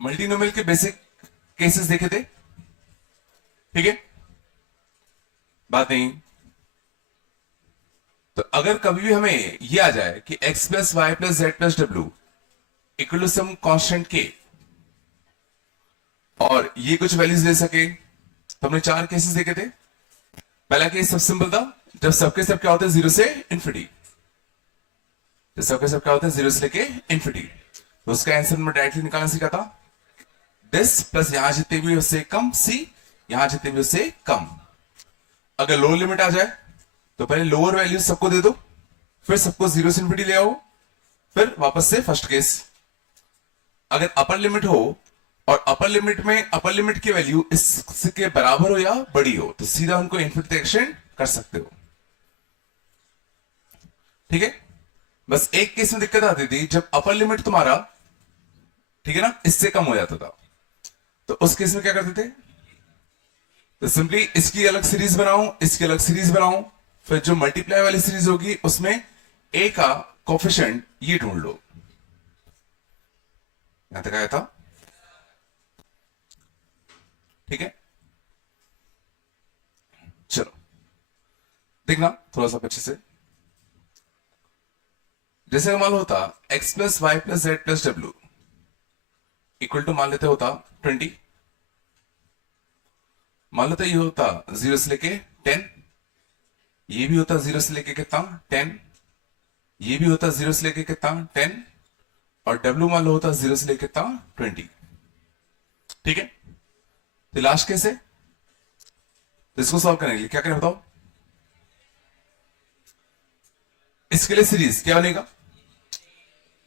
Multinomial के basic cases देखे थे, ठीक है, बात नहीं। तो अगर कभी भी हमें ये आ जाए कि x plus y plus z plus डब्ल्यू equal to some constant k और ये कुछ वैल्यूज ले सके, तो हमने 4 केसेस देखे थे। पहला केस सब सिंपल था, जब सबके सब क्या होते हैं 0 से इन्फिनिटी, तो सबके सब क्या होते हैं 0 से लेके इन्फिनिटी। तो उसका आंसर मैं डायरेक्टली निकालना सीखा था, दिस प्लस यहां जितने भी उससे कम c, यहां जितने भी उससे कम। अगर लोअर लिमिट आ जाए तो पहले लोअर वैल्यू सबको दे दो, फिर सबको 0 से इन्फिनिटी ले आओ, फिर वापस से फर्स्ट केस। अगर अपर लिमिट हो और अपर लिमिट में अपर लिमिट की वैल्यू इसके बराबर हो या बड़ी हो, तो सीधा उनको इन्फिनिटी तक एक्सटेंड कर सकते हो, ठीक है। बस एक केस में दिक्कत आती थी, जब अपर लिमिट तुम्हारा, ठीक है ना, इससे कम हो जाता था, तो उस केस में क्या करते थे, तो सिंपली इसकी अलग सीरीज बनाओ, इसकी अलग सीरीज बनाओ, फिर जो मल्टीप्लाई वाली सीरीज होगी उसमें a का कोफिशिएंट ये ढूंढ लो। यहां तक आया था, ठीक है। चलो देखना थोड़ा सा अच्छे से। जैसे मान लो होता x plus y plus z plus डब्ल्यू इक्वल टू मान लेते होता 20, मान लेते ये होता 0 से लेके 10, ये भी होता 0 से लेके कितना 10, ये भी होता 0 से लेके कितना 10, और W मान लो होता 0 से लेके कितना 20, ठीक है। तो लास्ट कैसे, तो इसको सॉल्व करने के लिए क्या करें बताओ। इसके लिए सीरीज क्या बनेगा,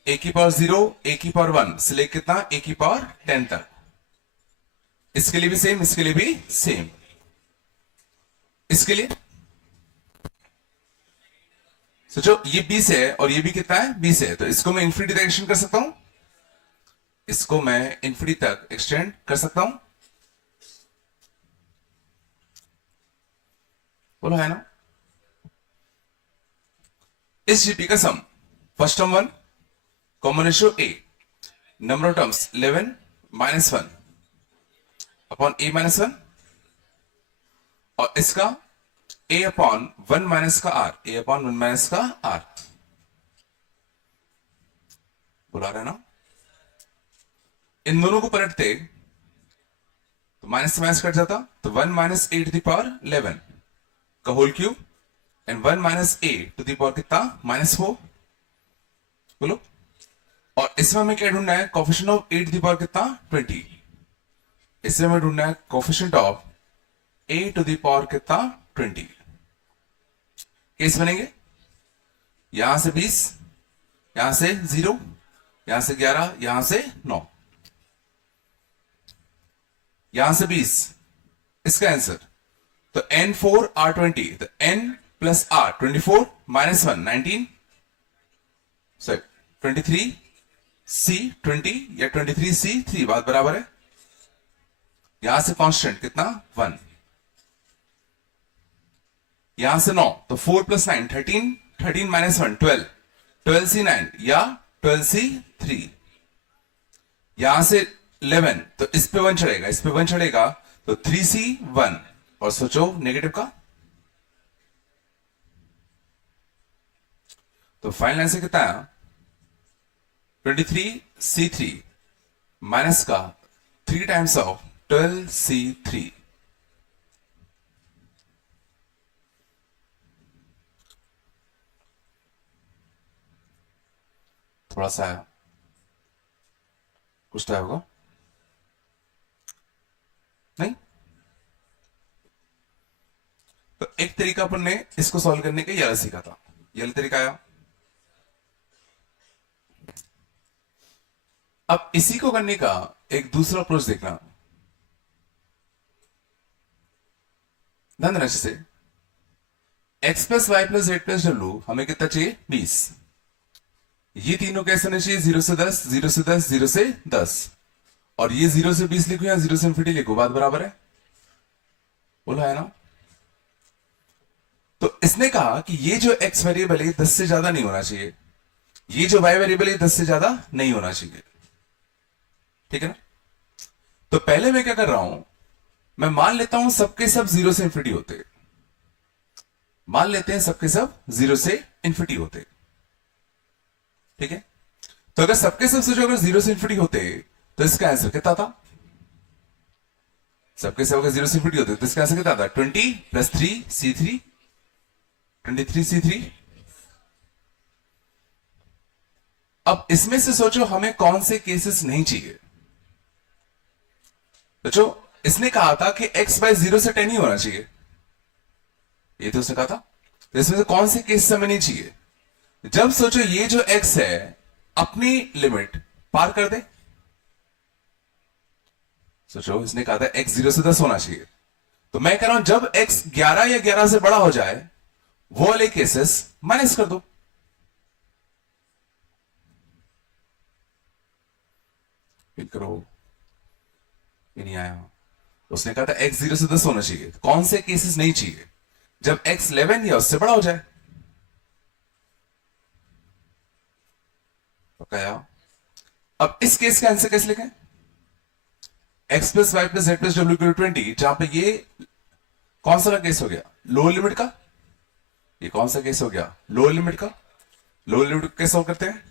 a की पावर 0, a की पावर 1 से लेके कितना a की पावर 10 तक। इसके लिए भी सेम, इसके लिए भी सेम। इसके लिए सोचो ये 20 है और ये भी कितना है 20 है, तो इसको मैं इन्फिनिटी तक एक्सटेंड कर सकता हूं, इसको मैं इन्फिनिटी तक एक्सटेंड कर सकता हूं, बोलो है ना। इस जीपी का sum, first term 1, common ratio a, number of terms 11 minus 1 upon a minus 1, और इसका a अपॉन 1 माइनस का r, a अपॉन 1 माइनस का r, बुला रहे ना। इन दोनों को पलटते तो माइनस से माइनस कट जाता, तो 1 minus a to the power 11 का whole cube and 1 minus a to the power कितना -4, बोलो। और इसमें हमें क्या ढूंढना है, coefficient of a to the power कितना 20, इसमें हमें ढूंढना है coefficient of a to the power कितना 20। केस बनेंगे, यहां से 20, यहां से 0, यहां से 11, यहां से 9, यहां से 20, इसका आंसर तो n4 r20, तो n plus r 24 minus 1 19, sorry 23 c 20 या 23 c 3, बात बराबर है। यहां से कांस्टेंट कितना 1, यहां से 9, तो 4 प्लस 9 13, 13 माइनस 1 12, 12 c 9 या 12 c 3, यहां से 11, तो इस पे 1 चढ़ेगा, इस पे 1 चढ़ेगा, तो 3c 1, और सोचो नेगेटिव का, तो फाइनल आंसर कितना है 23 c3 माइनस का 3 टाइम्स ऑफ 12 c3। थोड़ा सा कुछ टाइम होगा नहीं, तो एक तरीका अपन ने इसको सॉल्व करने का ये वाला सीखा था, ये वाला तरीका आया। अब इसी को करने का एक दूसरा अप्रोच देखना, ध्यान देना से, x plus y plus z plus डब्ल्यू हमें कितना चाहिए 20, ये तीनों कैसे होने चाहिए 0 से 10, 0 से 10, 0 से 10, और ये 0 से 20 लिखो या 0 से इन्फिनिटी लिखो, बात बराबर है, बोला है ना। तो इसने कहा कि ये जो x वेरिएबल है 10 से ज्यादा नहीं होना चाहिए, ये जो y वेरिएबल है 10 से ज्यादा नहीं होना चाहिए, ठीक है ना। तो पहले मैं क्या कर रहा हूं, मैं मान लेता हूं सबके सब जीरो से इंफिनिटी होते, मान लेते हैं सबके सब जीरो से इंफिनिटी होते, ठीक है। तो अगर सबके सब सोचो अगर जीरो से इंफिनिटी होते तो इसका आंसर कितना था, सबके सब अगर जीरो से इंफिनिटी होते तो इसका आंसर कितना था, 20 प्लस 3c3, 23c3। अब इसमें से सोचो हमें कौन से केसेस नहीं चाहिए। सोचो इसने कहा था कि x बाय 0 से 10 ही होना चाहिए, ये तो उसने कहा था। तो इसमें से कौन से केसेस हमें नहीं चाहिए, जब सोचो ये जो x है अपनी लिमिट पार कर दे। सोचो इसने कहा था x 0 से 10 होना चाहिए, तो मैं कह रहा हूं जब x 11 या 11 से बड़ा हो जाए वो वाले केसेस माइनस कर दो। करो, ये नहीं आया। उसने कहा था x 0 से 10 होना चाहिए, कौन से केसेस नहीं चाहिए, जब x 11 या उससे बड़ा हो जाए। पकाया। अब इस केस का आंसर कैसे लिखें, x plus y plus z plus डब्ल्यू इक्वल 20, जहां पे ये कौन सा केस हो गया, लोअर लिमिट का। ये कौन सा केस हो गया, लोअर लिमिट का। लोअर लिमिट कैसे सॉल्व करते हैं,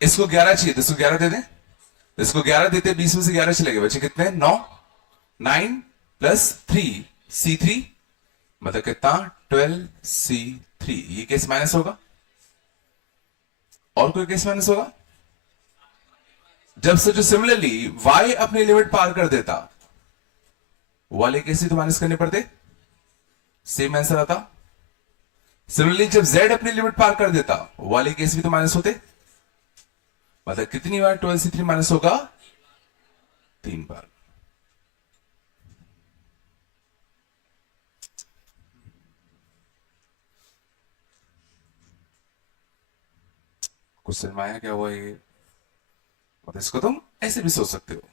इसको 11 चाहिए तो इसको 11 दे दें, इसको 11 देते 20 में से 11 चले गए, बच्चे कितने 9, 9 प्लस 3c3 मतलब कितना 12c3। ये केस माइनस होगा, और कोई केस माइनस होगा, जब से जो सिमिलरली y अपनी लिमिट पार कर देता वाले केस ही तो माइनस करने पड़ते, सेम आंसर आता। सिमिलरली जब z अपनी लिमिट पार कर देता वाले केस भी तो माइनस होते, मतलब कितनी बार 12c3 माइनस होगा, 3 बार। कुछ समझ में आया क्या हुआ ये, और इसको तुम ऐसे भी सोच सकते हो।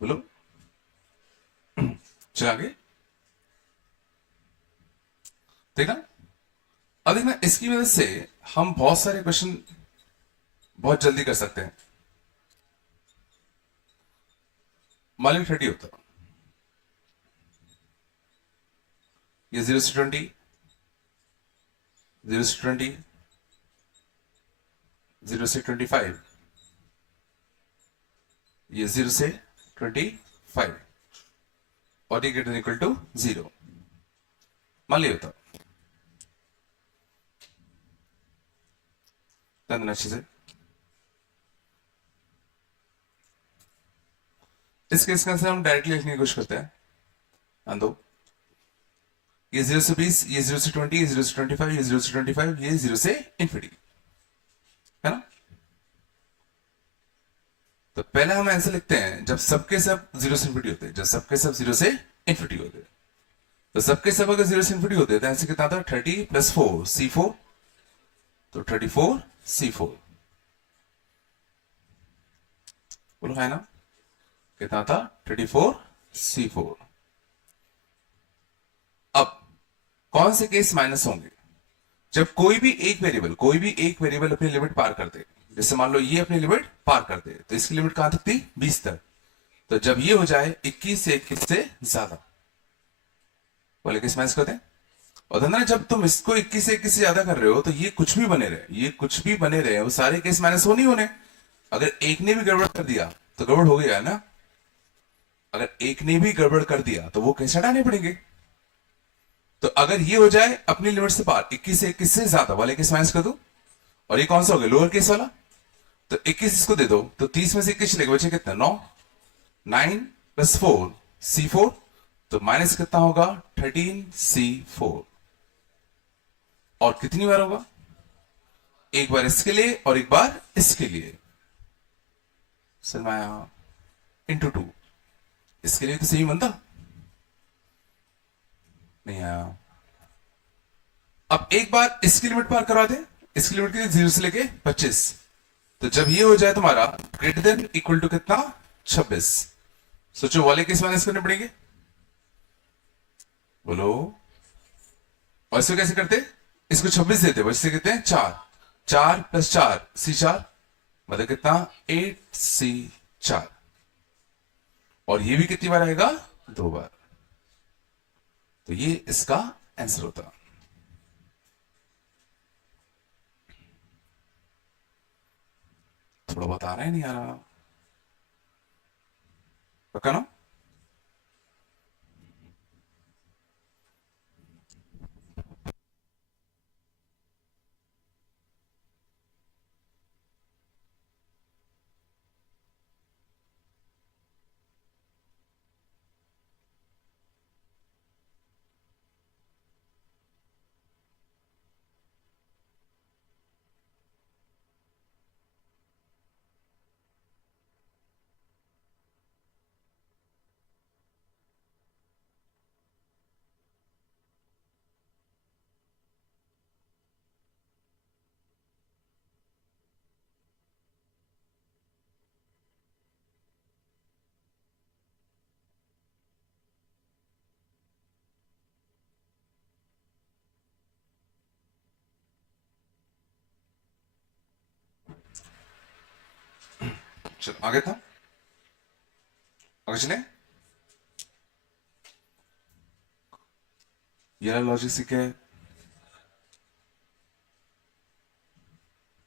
बोलो, चल आगे देखना। अब देखना इसकी वजह से हम बहुत सारे क्वेश्चन बहुत जल्दी कर सकते हैं। मान लो 30 होता, ये 0 से 20, 0 से 20, 0 से 25, ये 0 से 25 और ये ग्रेटर इक्वल टू 0 मान लिया होता। अच्छे से इस केस का आंसर हम डायरेक्टली लिखने की कोशिश करते हैं। दो, ये 0 से 20, ये 0 से 20, ये 0 से 25, ये 0 से 25, ये 0 से इंफिनिटी, है ना। तो पहले हम आंसर लिखते हैं जब सबके सब 0 से इंफिनिटी होते हैं, जब सबके सब 0 से इंफिनिटी होते हैं। तो सबके सब अगर 0 से इंफिनिटी होते हैं तो आंसर कितना था, 30 प्लस 4 c4, तो 34 c4। बोलो है ना, कितना था 34 c4। अब कौन से केस माइनस होंगे, जब कोई भी एक वेरिएबल अपनी लिमिट पार कर दे। जैसे मान लो ये अपनी लिमिट पार कर दे तो इसकी लिमिट कहां तक थी, 20 तक। तो जब ये हो जाए 21 से 21 से ज्यादा वाले केस माइनस करते हैं। और धंधा जब तुम इसको 21 से 21 से ज्यादा कर रहे हो तो ये कुछ भी बने रहे, ये कुछ भी बने रहे, वो सारे केस माइनस हो नहीं होने। अगर एक ने भी गड़बड़ कर दिया तो गड़बड़ हो गया ना, अगर एक ने भी गड़बड़ कर दिया तो वो केस हटाने पड़ेंगे। तो अगर ये हो जाए अपनी लिमिट से पार 21 से 21 से ज्यादा वाले केस माइनस कर दो, और ये कौन सा हो गया, लोअर केस वाला। तो 21 इसको दे दो, तो 30 में से 21 चलेगा, बचे कितना 9, 9 प्लस 4 C4, तो माइनस कितना होगा 13C4। और कितनी बार होगा, एक बार इसके लिए और एक बार इसके लिए, सरमाया इंटू 2, इसके लिए तो सही बनता नहीं आया। अब एक बार इसकी लिमिट पार करवा दे, इसकी लिमिट कितनी 0 से लेके 25, तो जब ये हो जाए तुम्हारा ग्रेटर देन इक्वल टू कितना 26, सोचो वाले केस माइनस करने पड़ेंगे, बोलो। और इसको कैसे करते, इसको 26 देते, बचते कितने हैं 4, 4 प्लस 4 C4, मतलब कितना 8C4, और ये भी कितनी बार आएगा 2 बार, तो ये इसका आंसर होता। थोड़ा बहुत आ रहा है, नहीं आ रहा, पक्का ना। चलो आगे था, आगे चले। ये लॉजिक सीखे,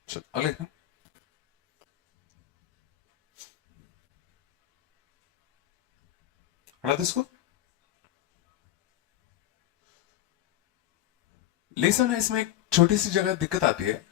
चलो अगले था। हटा दो इसको, लेसन है, इसमें एक छोटी सी जगह दिक्कत आती है,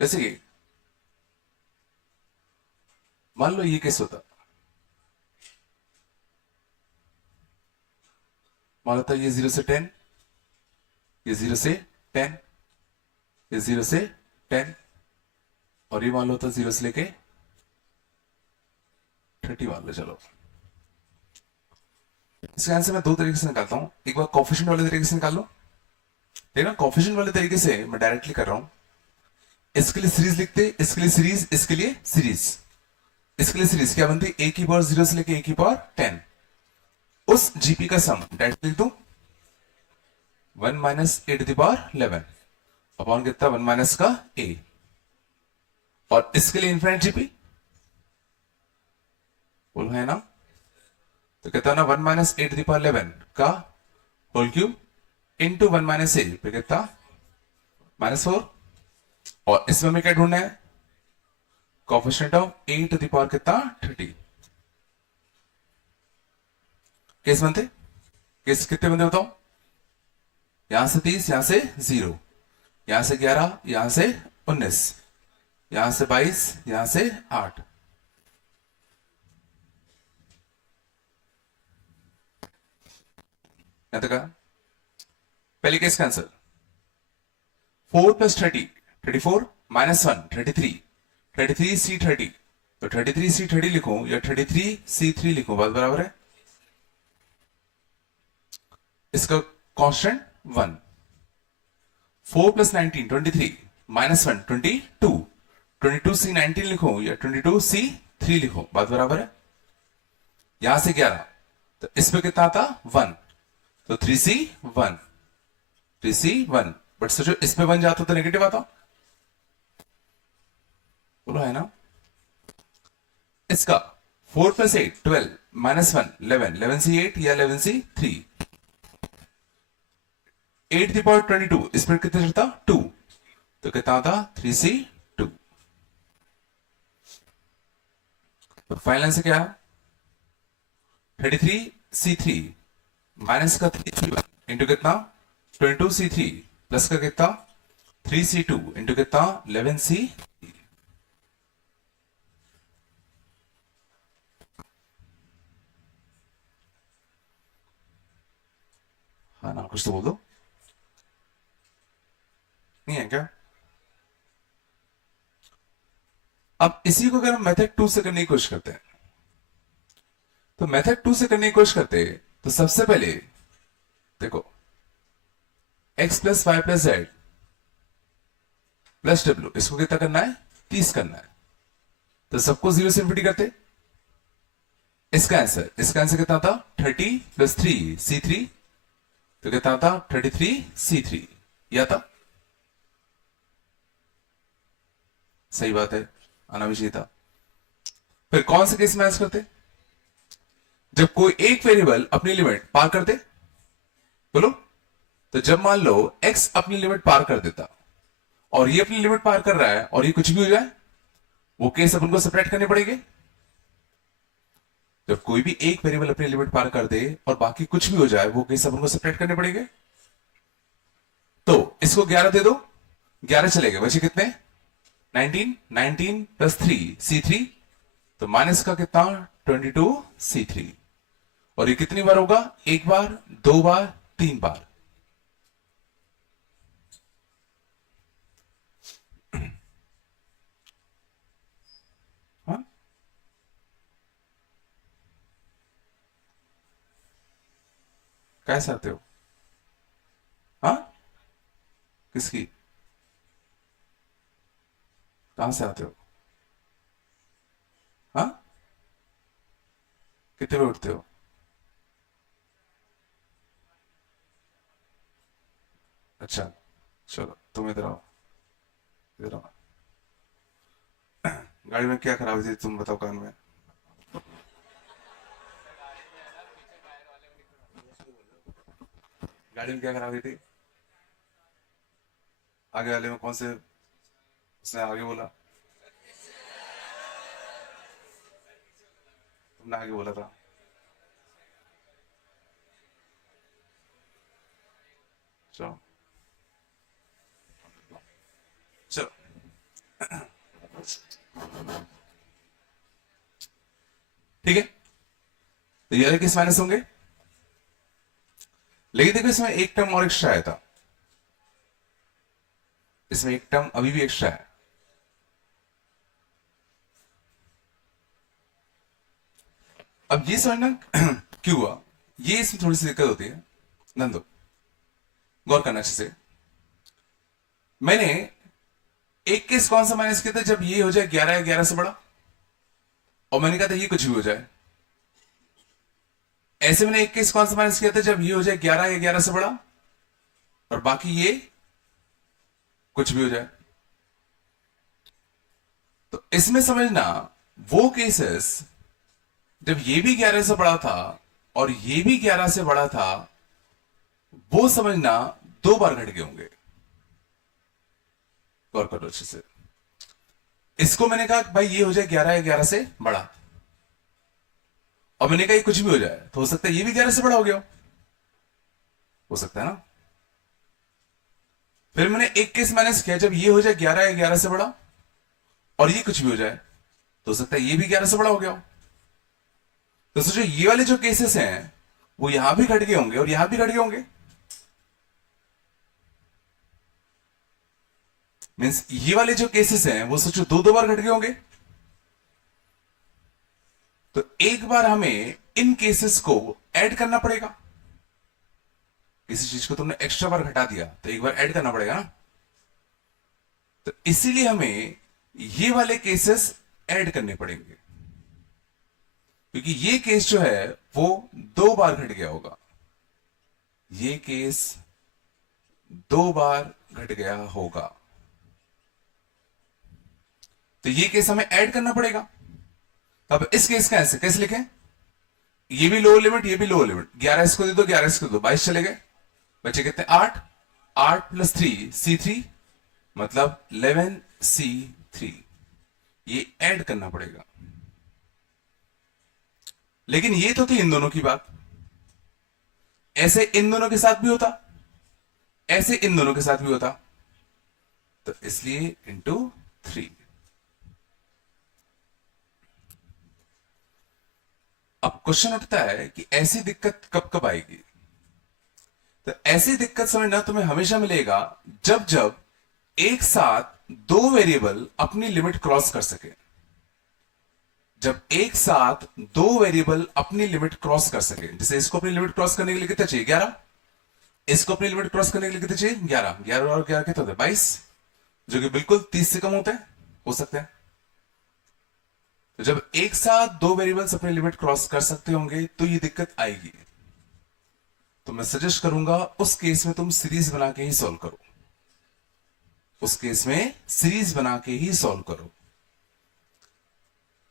जैसे कि मान लो ये केस होता, मान लो ये 0 से 10, ये 0 से 10, ये 0 से 10, और ये मान लो तो 0 से लेके 30 मान लो। चलो इसका आंसर मैं दो तरीके से निकालता हूं, एक बार कोफिशिएंट वाले तरीके से निकाल लो, देखना कोफिशिएंट वाले तरीके से मैं डायरेक्टली कर रहा हूं, इसके लिए सीरीज लिखते, इसके लिए सीरीज, इसके लिए सीरीज, इसके लिए सीरीज क्या बनती, a की पावर 0 से लेके a की पावर 10, उस जीपी का सम डायरेक्ट लिख दो 1 minus a to the power 11 upon कितना 1 माइनस का a, और इसके लिए इनफाइनाइट जीपी बोलो है ना, तो कहता ना 1 minus a to the power 11 का whole cube into 1 minus a पे कितना -4, और इसमें हमें क्या ढूंढना है coefficient of a to the power कितना 30। केस बनते, केस कितने बनते बताओ, यहां से 30, यहां से 0, यहां से 11, यहां से 19, यहां से 22, यहां से 8, यहां तक। पहले केस का आंसर 4 प्लस 30 34 माइनस 1 33 33C30, तो 33C30 लिखूं या 33C3 लिखूं, बात बराबर है। इसका कांस्टेंट 1, 4 प्लस 19 23 माइनस 1 22 22C19 लिखूं या 22C3 लिखूं, बात बराबर है। यहां से 11, तो इस पे कितना आता 1, तो 3C1 3C1, बट सोचो इस पे 1 जाता तो नेगेटिव आता, बोलो है ना। इसका 4 प्लस 8 12 माइनस 1 11 11C8 या 11C3, 8 की पावर 22, इस पर कितना चलता 2, तो कितना आता 3C2, तो फाइनल आंसर क्या है? 33C3 माइनस का 3C1 इंटू कितना 22C3 प्लस का कितना 3C2 इंटू कितना 11C। हाँ ना, कुछ तो बोल दो। नहीं है क्या? अब इसी को अगर हम मेथड 2 से करने की कोशिश करते हैं, तो मेथड 2 से करने की कोशिश करते हैं तो सबसे पहले देखो x plus y plus z plus डब्ल्यू, इसको कितना करना है? 30 करना है। तो सबको 0 से इंफिनिटी करते। इसका आंसर कितना था? 30 प्लस 3C3, तो कितना था? 33C3। या था? सही बात है, आना भी चाहिए था। फिर कौन से केस में ऐसा करते? जब कोई एक वेरिएबल अपनी लिमिट पार कर दे, बोलो। तो जब मान लो x अपनी लिमिट पार कर देता और ये अपनी लिमिट पार कर रहा है और ये कुछ भी हो जाए, वो केस अपन को सेपरेट करने पड़ेंगे। जब कोई भी एक वेरिएबल अपनी लिमिट पार कर दे और बाकी कुछ भी हो जाए, वो केस अपन को सेपरेट करने पड़ेंगे। तो इसको 11 दे दो, 11 चलेगा, बचे कितने? 19 प्लस 3C3, तो माइनस का कितना? 22C3। और ये कितनी बार होगा? एक बार, दो बार, तीन बार। हाँ, कैसे आते हो? हाँ, किसकी? कहां से आते हो? हाँ, कितने बजे उठते हो? अच्छा, चलो तुम इधर आओ, इधर आओ। गाड़ी में क्या खराबी थी तुम बताओ, कान में? गाड़ी में क्या खराबी थी? आगे वाले में कौन से? उसने आगे बोला, तुमने आगे बोला था। चलो, चलो, ठीक है। तो ये वाले किस माइनस होंगे? लेकिन देखो इसमें एक टर्म और एक्स्ट्रा आया था, इसमें एक टर्म अभी भी एक्स्ट्रा है। अब ये समझना क्यों हुआ, ये इसमें थोड़ी सी दिक्कत होती है। नंदो, गौर करना अच्छे से। मैंने एक केस कौन सा माइनस किया था? जब ये हो जाए 11 या 11 से बड़ा, और मैंने कहा था ये कुछ भी हो जाए। ऐसे मैंने एक केस कौन सा माइनस किया था? जब ये हो जाए 11 या 11 से बड़ा और बाकी ये कुछ भी हो जाए। तो इसमें समझना, वो केसेस जब ये भी 11 से बड़ा था और ये भी 11 से बड़ा था, वो समझना दो बार घट गए होंगे। गौर करो अच्छे से। इसको मैंने कहा भाई ये हो जाए 11 या 11 से बड़ा, और मैंने कहा ये कुछ भी हो जाए, तो हो सकता है ये भी 11 से बड़ा हो गया, हो सकता है ना। फिर मैंने एक केस माइनस किया, जब ये हो जाए 11 या 11 से बड़ा और ये कुछ भी हो जाए, तो हो सकता है ये भी 11 से बड़ा हो गया हो। तो सोचो ये वाले जो केसेस हैं वो यहां भी घट गए होंगे और यहां भी घट गए होंगे। मीन्स ये वाले जो केसेस हैं वो सोचो दो दो बार घट गए होंगे। तो एक बार हमें इन केसेस को ऐड करना पड़ेगा। किसी चीज को तुमने एक्स्ट्रा बार घटा दिया तो एक बार ऐड करना पड़ेगा ना। तो इसीलिए हमें ये वाले केसेस ऐड करने पड़ेंगे, क्योंकि ये केस जो है वो दो बार घट गया होगा, ये केस दो बार घट गया होगा। तो ये केस हमें ऐड करना पड़ेगा। अब इस केस का आंसर कैसे लिखें? ये भी लोअर लिमिट, ये भी लोअर लिमिट। 11 इसको दे दो, 11 इसको दे दो, 22 चले गए। बचे कितने? 8। 8 प्लस 3C3 मतलब 11C3। ये ऐड करना पड़ेगा। लेकिन ये तो थी इन दोनों की बात, ऐसे इन दोनों के साथ भी होता, ऐसे इन दोनों के साथ भी होता, तो इसलिए इंटू 3। अब क्वेश्चन उठता है कि ऐसी दिक्कत कब कब आएगी। तो ऐसी दिक्कत समझना तुम्हें हमेशा मिलेगा जब जब एक साथ दो वेरिएबल अपनी लिमिट क्रॉस कर सके। जब एक साथ दो वेरिएबल अपनी लिमिट क्रॉस कर सके, जैसे इसको अपनी लिमिट क्रॉस करने के लिए कितना चाहिए 11, इसको अपनी लिमिट क्रॉस करने के लिए कितना चाहिए 11, 11 और 11 कितना होता है 22, जो कि बिल्कुल 30 से कम होता है, हो सकता है। तो जब एक साथ दो वेरिएबल्स अपनी लिमिट क्रॉस कर सकते होंगे तो ये दिक्कत आएगी। तो मैं सजेस्ट करूंगा उस केस में तुम सीरीज बना के ही सॉल्व करो, उस केस में सीरीज बना के ही सॉल्व करो।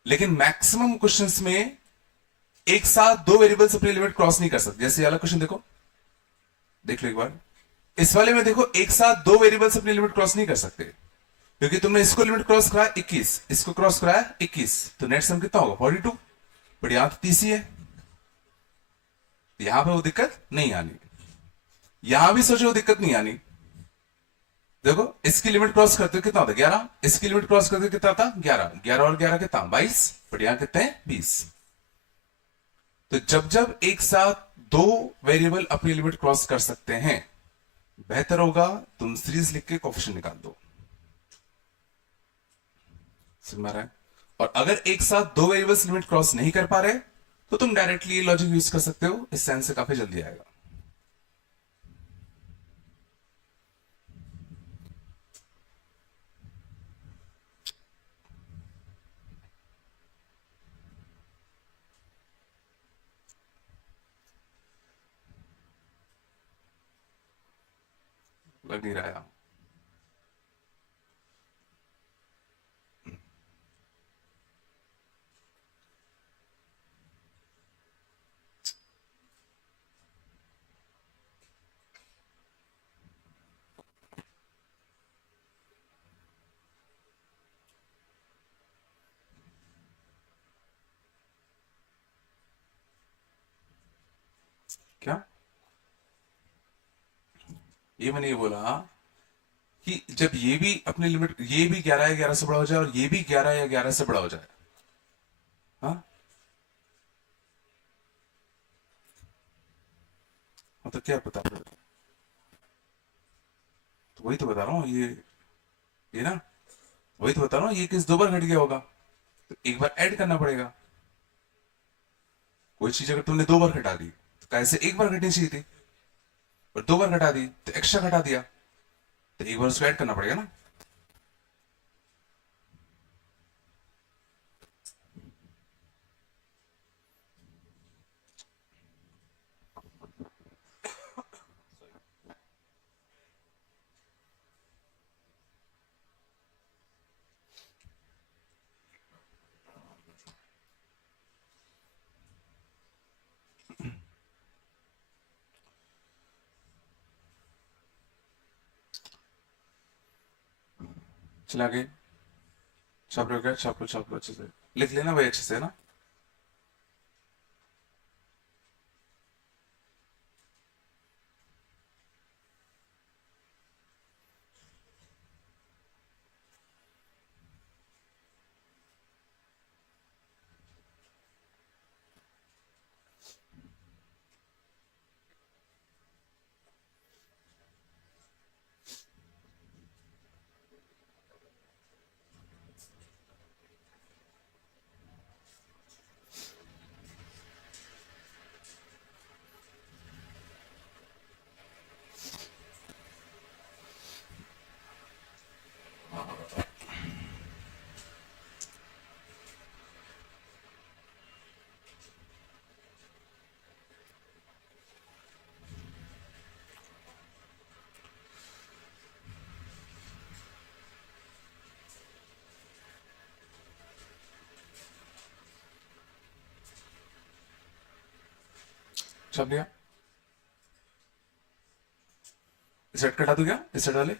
लेकिन मैक्सिमम क्वेश्चंस में एक साथ दो वेरिएबल्स अपनी लिमिट क्रॉस नहीं कर सकते। जैसे ये वाला क्वेश्चन देखो, देख लो एक बार, इस वाले में देखो एक साथ दो वेरिएबल्स अपनी लिमिट क्रॉस नहीं कर सकते, क्योंकि तुमने इसको लिमिट क्रॉस कराया 21, इसको क्रॉस कराया 21, तो नेट सम कितना होगा 42, बट यहां तो 30 ही है, यहां पे वो दिक्कत नहीं आनी, यहां भी सोचो वो दिक्कत नहीं आनी। देखो इसकी लिमिट क्रॉस करते कितना होता है 11, इसकी लिमिट क्रॉस करते कितना था 11, 11 और 11 कितना 22, बट यहां कितने 20। तो जब जब एक साथ दो वेरिएबल अपनी लिमिट क्रॉस कर सकते हैं, बेहतर होगा तुम सीरीज लिख के कोफिशिएंट निकाल दो। समझ में आ रहा है? और अगर एक साथ दो वेरिएबल्स लिमिट क्रॉस नहीं कर पा रहे तो तुम डायरेक्टली लॉजिक यूज कर सकते हो, इस सेंस से काफी जल्दी आएगा। लग नहीं रहा है? क्या ये मैंने ये बोला कि जब ये भी अपनी लिमिट, ये भी 11 या 11 से बड़ा हो जाए और ये भी 11 या 11 से बड़ा हो जाए, हाँ तो क्या पता। तो वही तो बता रहा हूँ, ये ना, वही तो बता रहा हूँ, ये केस दो बार घट गया होगा तो एक बार ऐड करना पड़ेगा। कोई चीज अगर तुमने दो बार घटा दी तो कैसे एक बार घटनी चाहिए थी, और दो बार घटा दी तो एक्स्ट्रा घटा दिया, तो एक बार उसको ऐड करना पड़ेगा ना। चला गए, छाप लो, क्या छाप लो, छाप लो, अच्छे से लिख लेना भाई, अच्छे से ना। छाप लिया, इस साइड कटा दूं क्या, इस साइड वाले,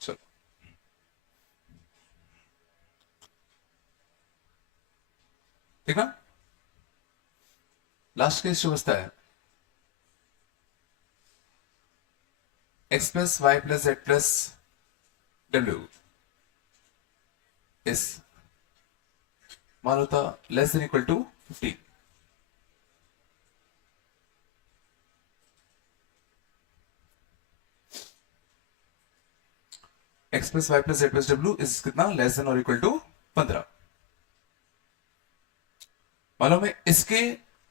चलो। लास्ट केस जो बचता है x plus y plus z plus डब्ल्यू इस मान होता less than equal to 15। x plus y plus z plus डब्ल्यू इज कितना लेस देन और इक्वल टू 15। मालूम है इसके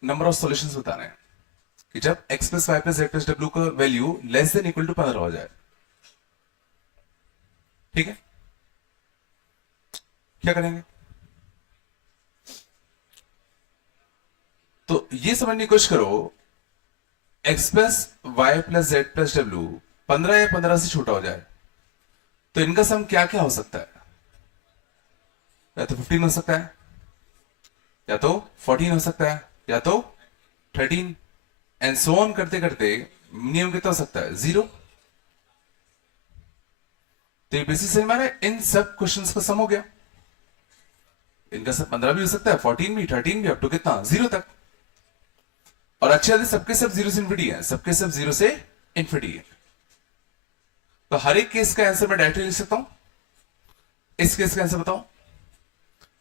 नंबर ऑफ सॉल्यूशंस बताने हैं कि जब x plus y plus z plus डब्ल्यू का value less than equal to 15 हो जाए, ठीक है, क्या करेंगे? तो ये समझने की कोशिश करो, x plus y plus z plus डब्ल्यू 15 या 15 से छोटा हो जाए तो इनका सम क्या क्या हो सकता है? या तो 15 हो सकता है, या तो 14 हो सकता है, या तो 13 एंड सो ऑन करते करते मिनिमम कितना हो सकता है? 0। तो ये बेसिस से हमारे इन सब क्वेश्चंस का सम हो गया। इनका सब 15 भी हो सकता है, 14 भी, 13 भी, अप टू कितना? 0 तक। और अच्छे सबके सब 0 से इन्फिनिटी है, सबके सब 0 से इन्फिनिटी है। तो हर एक केस का आंसर मैं डायरेक्टली लिख सकता हूं। इस केस का आंसर बताओ,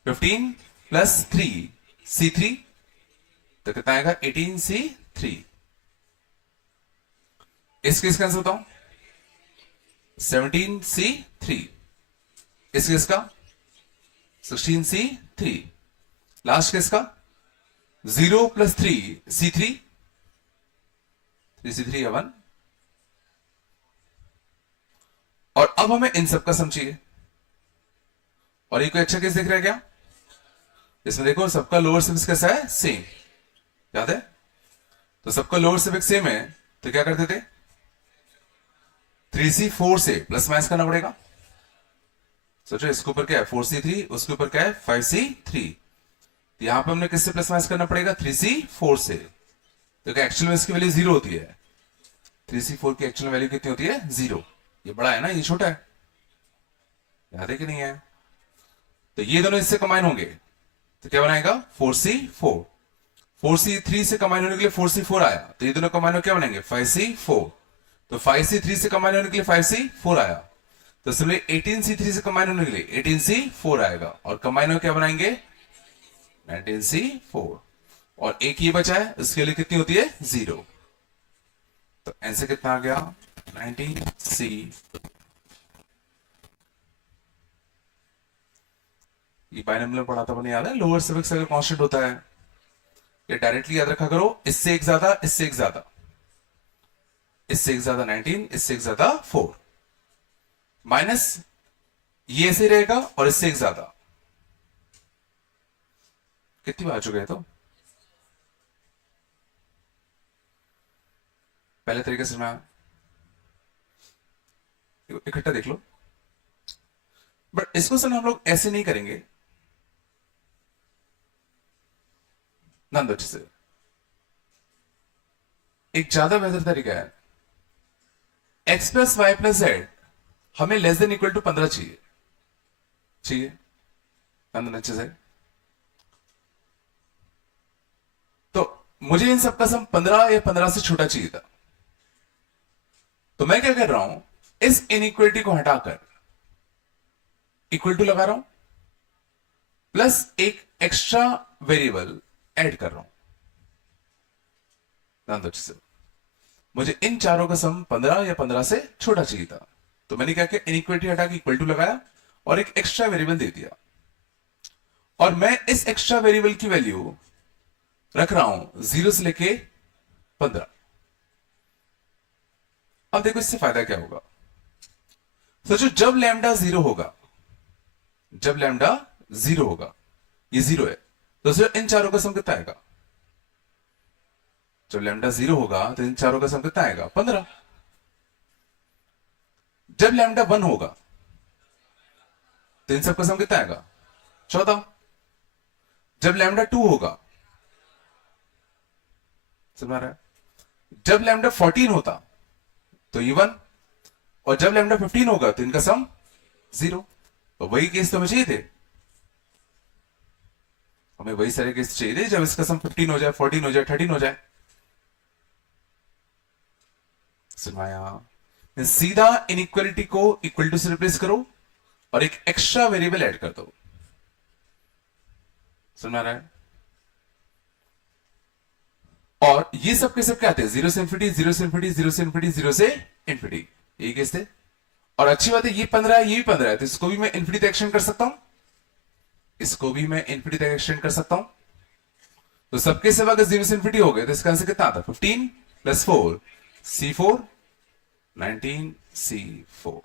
15 प्लस 3 C3 तो कितना आएगा? 18 C3। इस केस का आंसर बताओ, 17 C3। इस केस का 16 C3। लास्ट केस का 0 प्लस 3 C3, 3 C3 या 1। और अब हमें इन सब का सम चाहिए। और ये कोई अच्छा केस दिख रहा है क्या? इसमें देखो सबका लोअर सफिक्स कैसा है? सेम, याद है? तो सबका लोअर सफिक्स सेम है तो क्या करते थे? 3C4 से प्लस माइनस करना पड़ेगा। सोचो इसके ऊपर क्या है? 4C3, उसके ऊपर क्या है? 5C3। तो यहां पे हमने किससे प्लस माइनस करना पड़ेगा? 3C4 से। तो क्या एक्चुअल में इसकी वैल्यू 0 होती है? 3C4 की एक्चुअल वैल्यू कितनी होती है? 0। ये बड़ा है ना, ये छोटा है, याद है कि नहीं है? तो ये दोनों इससे कंबाइन होंगे तो क्या बनाएगा? 4C4। 4C3 से कंबाइन होने के लिए 4C4 आया, तो ये दोनों कंबाइन होकर क्या बनेंगे? 5C4। तो 5C3 से कंबाइन होने के लिए 5C4 आया, तो सिंपली 18C3 से कंबाइन होने के लिए 18C4 आएगा, और कंबाइन होकर क्या बनाएंगे? 19C4। और एक ये बचा है, उसके लिए कितनी होती है? 0। तो आंसर कितना आ गया? 19C। ये बाइनोमियल पढ़ा था, याद है? लोअर सफिक्स अगर कांस्टेंट होता है, ये डायरेक्टली याद रखा करो, इससे एक ज्यादा, इससे एक ज्यादा, इससे एक ज्यादा 19, इससे एक ज्यादा 4, माइनस ये ऐसे रहेगा, और इससे एक ज्यादा। कितनी बार आ चुके हैं? तो पहले तरीके से मैं इकट्ठा देख लो, बट इसको सर हम लोग ऐसे नहीं करेंगे। ध्यान दो अच्छे से, एक ज्यादा बेहतर तरीका है, x plus y plus z हमें लेस देन इक्वल टू 15 चाहिए, चाहिए, ध्यान देना अच्छे से। तो मुझे इन सबका सम 15 या 15 से छोटा चाहिए था, तो मैं क्या कर रहा हूं? इस इनइक्वलिटी को हटाकर इक्वल टू लगा रहा हूं, प्लस एक एक्स्ट्रा वेरिएबल ऐड कर रहा हूं। ध्यान दो अच्छे से, मुझे इन चारों का सम 15 या 15 से छोटा चाहिए था, तो मैंने क्या किया? इनइक्वलिटी हटा के इक्वल टू लगाया और एक एक्स्ट्रा वेरिएबल दे दिया, और मैं इस एक्स्ट्रा वेरिएबल की वैल्यू रख रहा हूं 0 से लेके 15। अब देखो इससे फायदा क्या होगा? सोचो जब लैम्डा 0 होगा, जब लैम्डा 0 होगा, ये 0 है, तो इन चारों का सम कितना आएगा? जब लैम्डा 0 होगा तो इन चारों का सम कितना आएगा? 15। जब लैम्डा 1 होगा तो इन सबका सम कितना आएगा? 14। जब लैम्डा 2 होगा, समझ रहा है? जब लैम्डा 14 होता तो ये 1, और जब लैम्डा 15 होगा तो इनका सम 0। तो वही केस तो हमें चाहिए थे, हमें वही सारे केस चाहिए थे जब इसका सम 15 हो जाए, 14 हो जाए, 13 हो जाए। सुनाया सीधा इनइक्वालिटी को इक्वल टू से रिप्लेस करो और एक एक्स्ट्रा वेरिएबल ऐड कर दो। समझ आ रहा है? और ये सब के सब क्या आते हैं? जीरो से इंफिनिटी, जीरो से इंफिनिटी, जीरो से इंफिनिटी, जीरो से इंफिनिटी, यही केस थे। और अच्छी बात है ये 15 है, ये भी 15 है, तो इसको भी मैं इंफिनिटी तक एक्सटेंड कर सकता हूं, इसको भी मैं इंफिनिटी तक एक्सटेंड कर सकता हूं। तो सबके सब अगर जीरो से इंफिनिटी हो गए तो इसका आंसर कितना आता? 15 प्लस 4 C4, 19 C4।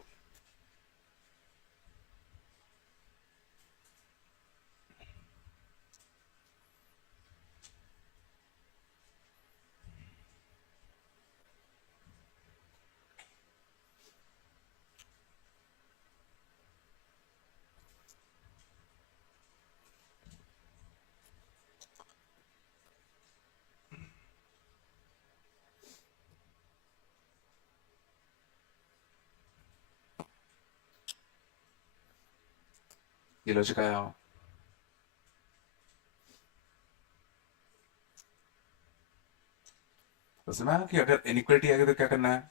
ये लॉजिक आया हो? तो सुना कि अगर इनइक्वालिटी आ गई तो क्या करना है?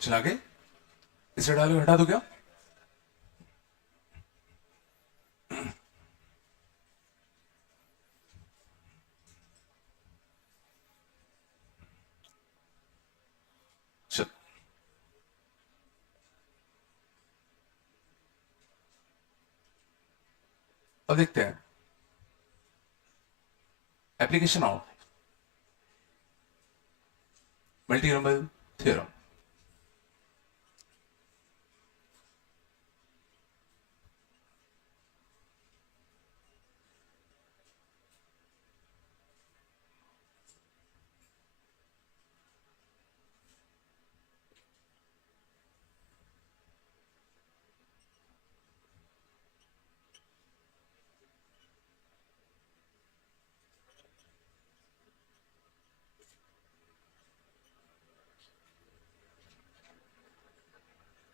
चला के इसे डालो, हटा दो क्या? चल अब देखते हैं एप्लीकेशन ऑफ मल्टीनोमियल थ्योरम।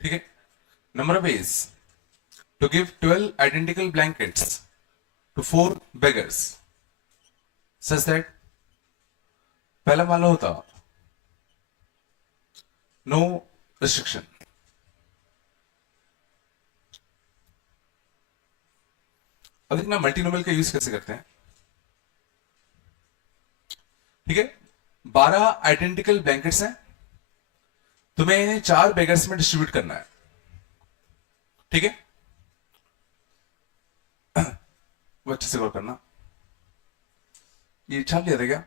ठीक है, number of ways to give 12 identical blankets to 4 beggars such that पहला मामला होता नो रिस्ट्रिक्शन। अब देखना मल्टीनोमियल का यूज कैसे करते हैं। ठीक है, 12 आइडेंटिकल ब्लैंकेट्स हैं, तुम्हें इन्हें 4 बेगर्स में डिस्ट्रीब्यूट करना है। ठीक है, वो अच्छे से गौर करना। ये छाप लिया था क्या?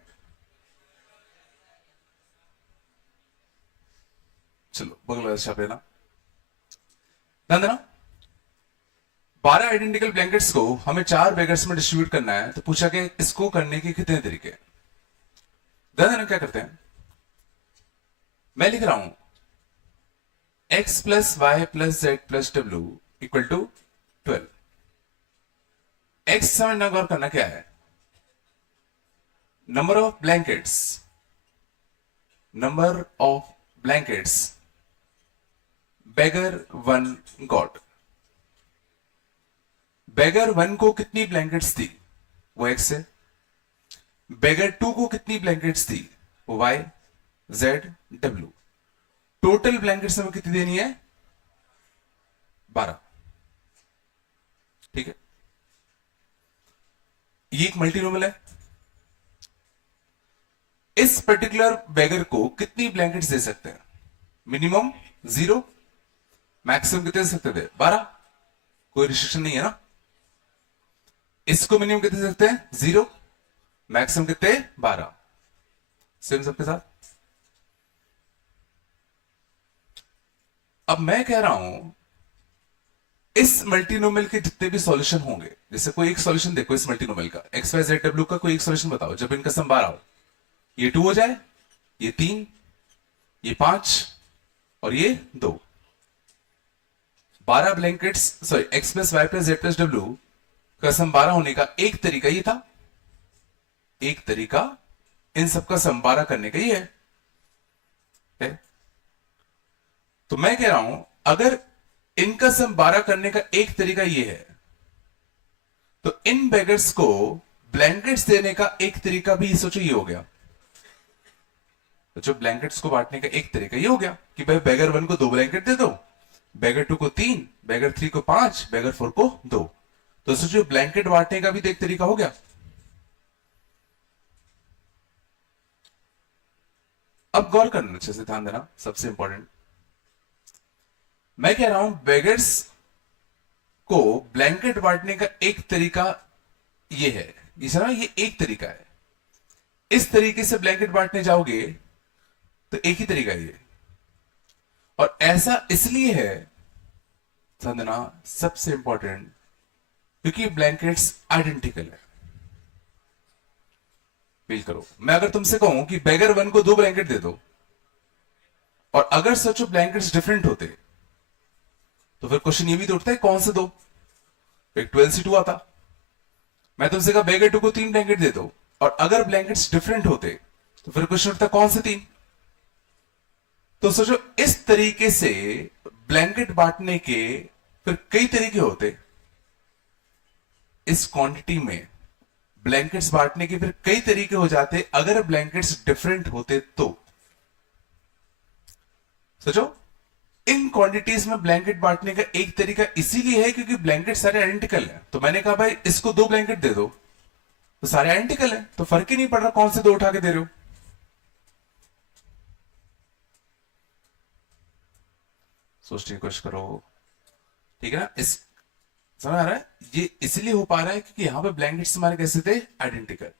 चलो बगल छाप लेना। ध्यान देना, 12 आइडेंटिकल ब्लैंकेट्स को हमें 4 बेगर्स में डिस्ट्रीब्यूट करना है, तो पूछा कि इसको करने के कितने तरीके। ध्यान देना क्या करते हैं, मैं लिख रहा हूं x plus y plus z plus डब्ल्यू इक्वल टू 12। x समझना, गौर करना क्या है, number of blankets, number of blankets beggar 1 got. Beggar 1 को कितनी ब्लैंकेट्स थी, वो x है। बेगर 2 को कितनी ब्लैंकेट्स थी, वो y, z, w। Total blankets हमें कितनी देनी है, 12। ठीक है, ये एक मल्टीनोमियल है। इस पर्टिकुलर बेगर को कितनी ब्लैंकेट्स दे सकते हैं, मिनिमम 0, मैक्सिमम कितने दे सकते थे, 12। कोई रिस्ट्रिक्शन नहीं है ना। इसको मिनिमम कितने दे सकते हैं, 0, मैक्सिमम कितने, 12। सेम सबके साथ। अब मैं कह रहा हूं इस मल्टीनोमियल के जितने भी सॉल्यूशन होंगे, जैसे कोई एक सॉल्यूशन देखो इस मल्टीनोमियल का एक्स वाई जेड डब्ल्यू का कोई एक सॉल्यूशन बताओ जब इनका सम 12 हो, ये 2 हो जाए, ये 3, ये 5 और ये 2। 12 blankets, sorry x plus y plus z plus डब्ल्यू का सम 12 होने का एक तरीका ये था, एक तरीका इन सबका सम 12 करने का ये है। तो मैं कह रहा हूं अगर इनका सम 12 करने का एक तरीका ये है, तो इन बेगर्स को ब्लैंकेट्स देने का एक तरीका भी सोचो ये हो गया। तो जो ब्लैंकेट्स को बांटने का एक तरीका ये हो गया कि भाई बेगर 1 को 2 ब्लैंकेट दे दो, बेगर 2 को 3, बेगर 3 को 5, बेगर 4 को 2। तो सोचो ब्लैंकेट बांटने का भी तो एक तरीका हो गया। अब गौर करना, अच्छे से ध्यान देना, सबसे इंपॉर्टेंट मैं कह रहा हूं बेगर्स को ब्लैंकेट बांटने का एक तरीका ये है, ये एक तरीका है। इस तरीके से ब्लैंकेट बांटने जाओगे तो एक ही तरीका ये, और ऐसा इसलिए है समझना सबसे इंपॉर्टेंट क्योंकि ब्लैंकेट्स आइडेंटिकल है। फील करो, मैं अगर तुमसे कहूं कि बेगर 1 को 2 ब्लैंकेट दे दो, और अगर सोचो ब्लैंकेट्स डिफरेंट होते तो फिर क्वेश्चन ये भी तो उठता है कौन से दो, एक 12C2 आता। मैं तुमसे कहा बेगर 2 को 3 ब्लैंकेट दे दो, और अगर ब्लैंकेट्स डिफरेंट होते तो फिर क्वेश्चन उठता कौन से 3। तो सोचो इस तरीके से ब्लैंकेट बांटने के फिर कई तरीके होते, इस क्वांटिटी में ब्लैंकेट्स बांटने के फिर कई तरीके हो जाते अगर ब्लैंकेट्स डिफरेंट होते तो। सोचो इन क्वांटिटीज में ब्लैंकेट बांटने का एक तरीका इसीलिए है क्योंकि ब्लैंकेट सारे आइडेंटिकल हैं। तो मैंने कहा भाई इसको 2 ब्लैंकेट दे दो, तो सारे आइडेंटिकल हैं, तो फर्क ही नहीं पड़ रहा कौन से 2 उठा के दे रहे हो। सोचने की कोशिश करो, ठीक है ना। इस समझ आ रहा है, ये इसलिए हो पा रहा है क्योंकि यहां पे ब्लैंकेट्स हमारे कैसे थे, आइडेंटिकल।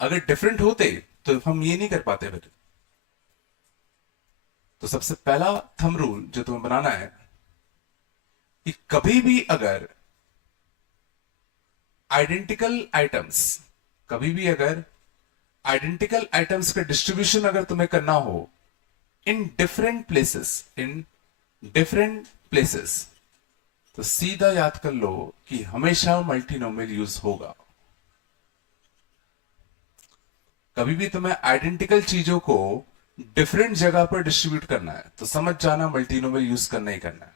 अगर डिफरेंट होते तो हम ये नहीं कर पाते फिर। तो सबसे पहला थंब रूल जो तुम्हें बनाना है कि कभी भी अगर आइडेंटिकल आइटम्स, कभी भी अगर आइडेंटिकल आइटम्स का डिस्ट्रीब्यूशन अगर तुम्हें करना हो इन डिफरेंट प्लेसेस, तो सीधा याद कर लो कि हमेशा मल्टीनोमियल यूज होगा। कभी भी तुम्हें आइडेंटिकल चीजों को डिफरेंट जगह पर डिस्ट्रीब्यूट करना है तो समझ जाना मल्टीनोमियल यूज करना ही करना है।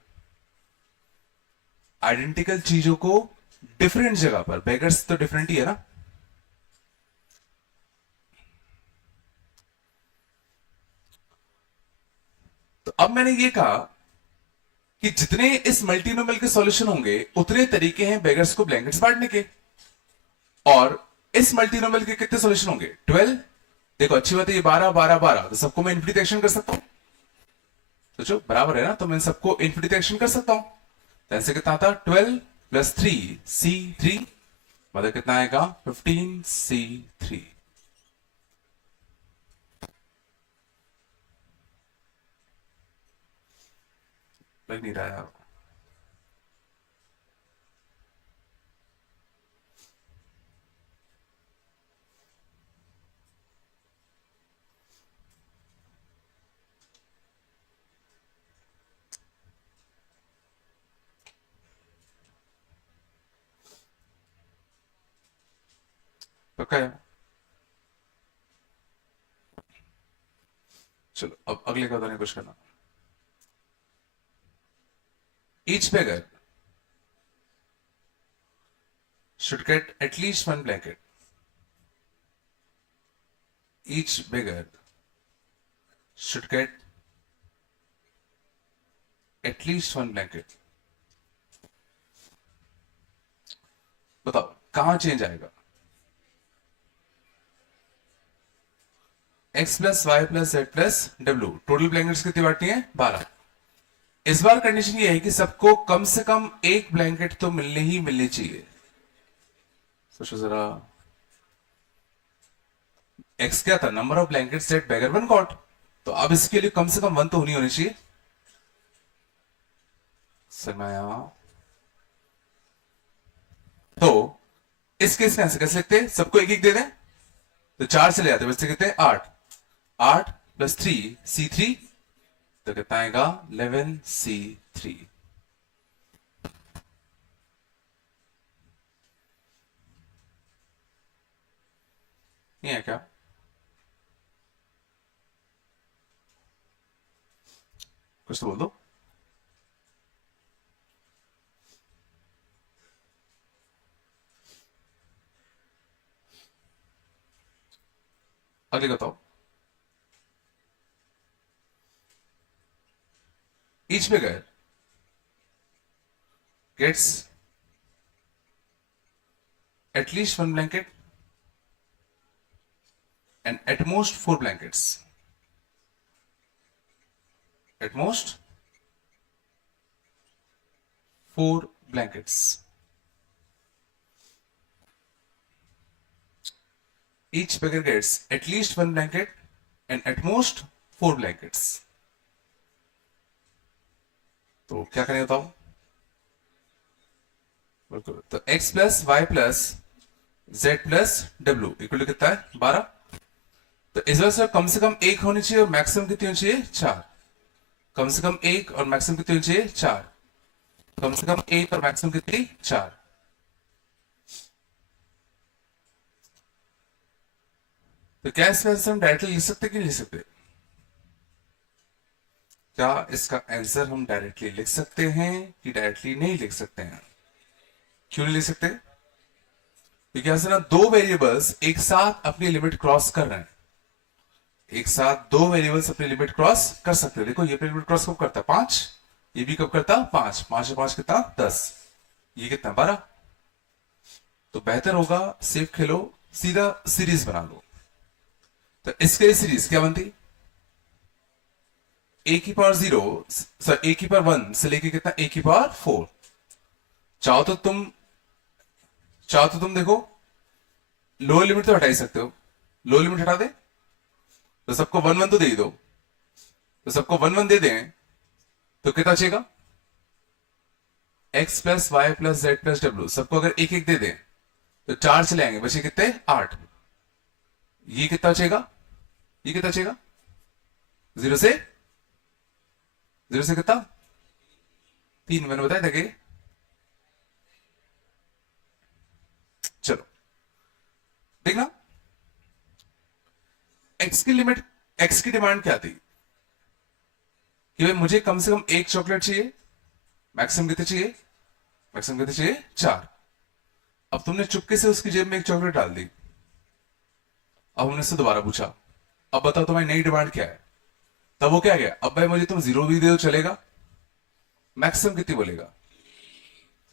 आइडेंटिकल चीजों को डिफरेंट जगह पर, बेगर्स तो डिफरेंट ही है ना। तो अब मैंने ये कहा कि जितने इस मल्टीनोमियल के सॉल्यूशन होंगे उतने तरीके हैं बेगर्स को ब्लैंकेट्स बांटने के, और इस मल्टीनोमियल के कितने सॉल्यूशन होंगे, 12। देखो अच्छी बात है, ये 12 12 12, तो सबको मैं इन्फिनिटी एक्शन कर सकता हूं। सोचो बराबर है ना, तो मैं सबको इन्फिनिटी एक्शन कर सकता हूं। तो ऐसे कितना आता, 12 + 3C3, मतलब कितना आएगा 15C3। लग नहीं रहा यार। पक्का है। चलो अब अगले का बताने कुछ करना। Each beggar should get at least 1 blanket. Each beggar should get at least 1 blanket. बताओ कहां चेंज आएगा, x + y + z + w। Total blankets कितनी बांटनी है, 12। इस बार कंडीशन ये है कि सबको कम से कम एक ब्लैंकेट तो मिलनी चाहिए। सोचो जरा, x क्या था, number of blankets that beggar 1 got, तो अब इसके लिए कम से कम 1 तो होनी चाहिए। सरमाया। तो इस केस में ऐसे कैसे लिखते हैं, सबको एक एक दे दें तो 4 चले जाते हैं, बच्चे कितने 8, 8 प्लस 3 C3, तो कितना आएगा 11C3। नहीं है क्या? कुछ तो बोल दो। अगले बताओ। Each bigger gets at least one blanket and at most 4 blankets. At most 4 blankets. Each beggar gets at least one blanket and at most 4 blankets. तो क्या करें बताओ? बिल्कुल, तो x plus y plus z plus w equal to कितना है 12। तो इस वजह से कम एक होनी चाहिए और मैक्सिमम कितनी होनी चाहिए 4। कम से कम एक और मैक्सिमम कितनी होनी चाहिए 4। कम से कम एक और मैक्सिमम कितनी 4। तो क्या इसका आंसर हम डायरेक्टली लिख सकते कि नहीं लिख सकते? क्या इसका आंसर हम डायरेक्टली लिख सकते हैं कि डायरेक्टली नहीं लिख सकते हैं? क्यों नहीं लिख सकते? क्योंकि यहां से ना दो वेरिएबल्स एक साथ अपनी लिमिट क्रॉस कर रहे हैं। एक साथ दो वेरिएबल्स अपनी लिमिट क्रॉस कर सकते हैं। देखो ये लिमिट क्रॉस कब करता है 5, ये भी कब करता 5, 5 से 5 कितना 10, ये कितना 12। तो बेहतर होगा सेफ खेलो, सीधा सीरीज बना लो। तो इसके लिए सीरीज क्या बनती? ए की पावर 0 सर ए की पावर 1 से लेके कितना ए की पावर 4। चाहो तो तुम देखो लोअर लिमिट तो हटा ही सकते हो, लोअर लिमिट हटा दे तो सबको 1 1 तो दे ही दो। तो सबको 1 1 दे दें तो कितना बचेगा x plus y plus z plus डब्ल्यू। सबको अगर एक एक दे दें तो 4 चले आएंगे, बचे कितने 8। ये कितना बचेगा, ये कितना बचेगा 0 से 0 से कितना 3, मैंने बताया था कि चलो देखना x की लिमिट, x की डिमांड क्या थी कि भाई मुझे कम से कम एक चॉकलेट चाहिए, मैक्सिमम कितने चाहिए, मैक्सिमम कितने चाहिए 4। अब तुमने चुपके से उसकी जेब में एक चॉकलेट डाल दी। अब हमने उससे दोबारा पूछा अब बताओ तुम्हारी नई डिमांड क्या है? तब वो क्या गया, अब भाई मुझे तुम 0 भी दे दो चलेगा, मैक्सिमम कितनी बोलेगा?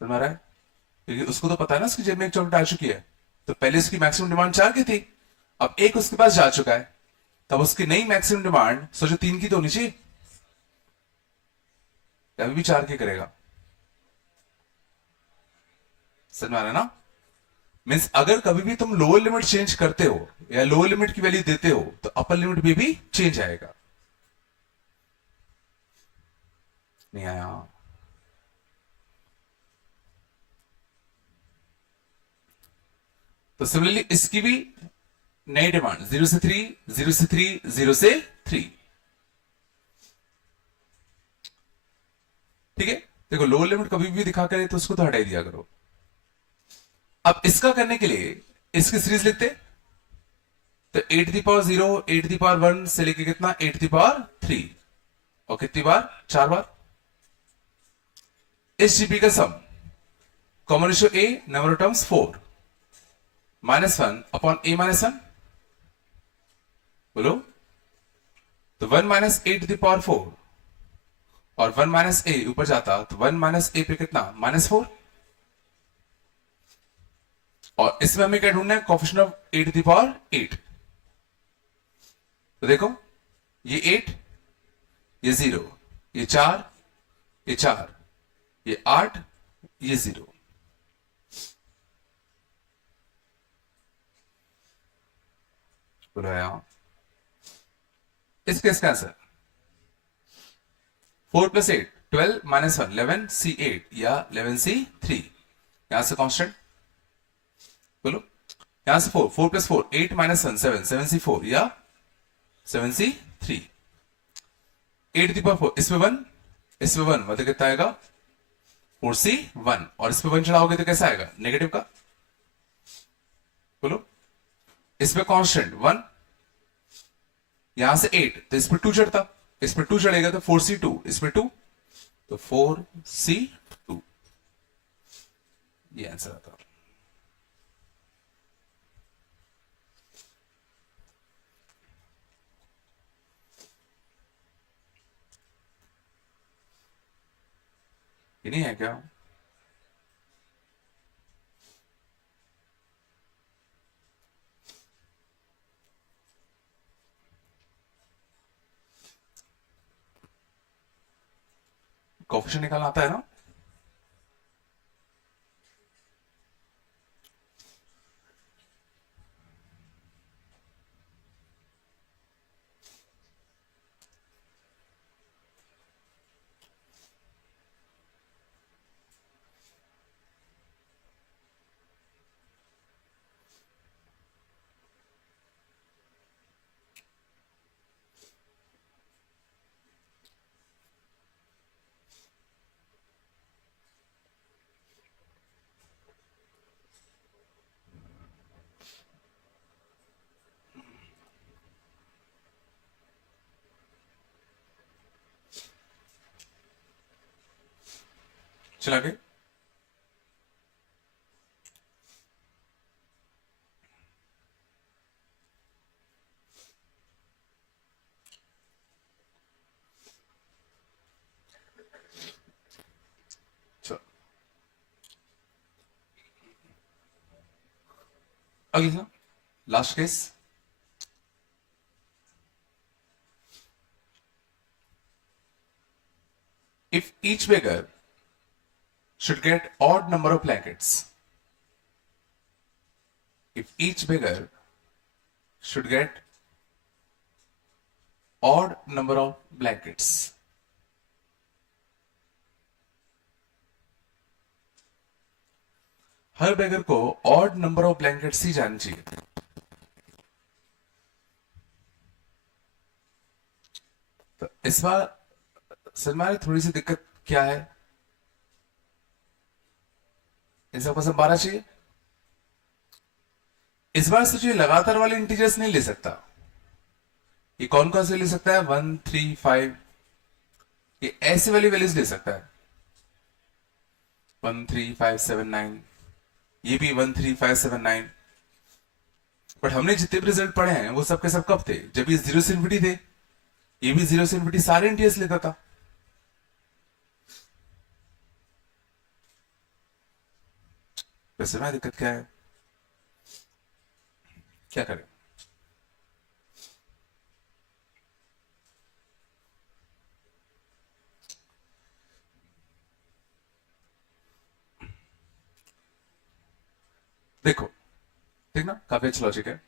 समझ आ रहा है? क्योंकि उसको तो पता है ना उसकी जेब में एक चॉकलेट आ चुकी है। तो पहले उसकी मैक्सिमम डिमांड 4 की थी, अब एक उसके पास जा चुका है, तब उसकी नई मैक्सिमम डिमांड सोचो 3 की तो होनी चाहिए, अभी भी 4 की करेगा। समझ में आ रहा है ना? मीन्स अगर कभी भी तुम लोअर लिमिट चेंज करते हो या लोअर लिमिट की वैल्यू देते हो तो अपर लिमिट में भी चेंज आएगा। नहीं आया? तो सिमिलरली इसकी भी नई डिमांड 0 से 3, 0 से 3, 0 से 3। ठीक है, देखो लोअर लिमिट कभी भी दिखा करे तो उसको तो हटा ही दिया करो। अब इसका करने के लिए इसकी सीरीज लिखते तो 8 दी पावर 0, 8 दी पावर 1 से लेके कितना 8 दी पावर 3 और कितनी बार 4 बार। इस जीपी का sum common ratio a number of terms 4 -1 upon a -1 बोलो। तो 1 माइनस 8 टू द पावर 4 और 1 माइनस ए ऊपर जाता तो 1 माइनस ए पे कितना -4। और इसमें हमें क्या ढूंढना है coefficient of 8 to the power 8। तो देखो ये 8, ये 0, ये 4, ये 4, ये 8, ये 0। बोलो यहां इस केस का आंसर 4 + 8 12 माइनस 1 11 सी 8 या 11 सी 3, यहां से कांस्टेंट बोलो, यहां से 4 4 प्लस 4 8 माइनस 1 7 7 सी 4 या 7 सी 3, 8 की पावर 4, इसमें 1 इसमें 1 मतलब कितना आएगा 4 सी 1, और इस पे 1 चढ़ाओगे तो कैसा आएगा नेगेटिव का, बोलो। इसमें कांस्टेंट 1, यहां से 8 तो इस पर 2 चढ़ता, इस पर 2 चढ़ेगा तो 4 सी 2, इसमें 2 तो 4 सी 2, ये आंसर आता है। ये नहीं है क्या? कोफिशिएंट निकालना आता है ना? चला के चलो अगली last case, if each beggar should get odd number of blankets, if each beggar should get odd number of blankets, हर बेगर को ऑड नंबर ऑफ ब्लैंकेट्स ही जानी चाहिए। तो इस बार सलमान थोड़ी सी दिक्कत क्या है, इन सबको संभालना चाहिए। इस बार सोचिए लगातार वाले इंटीजर्स नहीं ले सकता, ये कौन कौन से ले सकता है 1 3 5, ये ऐसे वाली वैल्यूज ले सकता है 1 3 5 7 9, ये भी 1 3 5 7 9, बट हमने जितने भी रिजल्ट पढ़े हैं वो सब के सब कब थे, जब ये 0 से इन्फिनिटी थे, ये भी 0 से इन्फिनिटी सारे इंटीजर्स लेता था। वैसे में दिक्कत क्या है, क्या करें? देखो ठीक ना, काफी अच्छा लॉजिक है।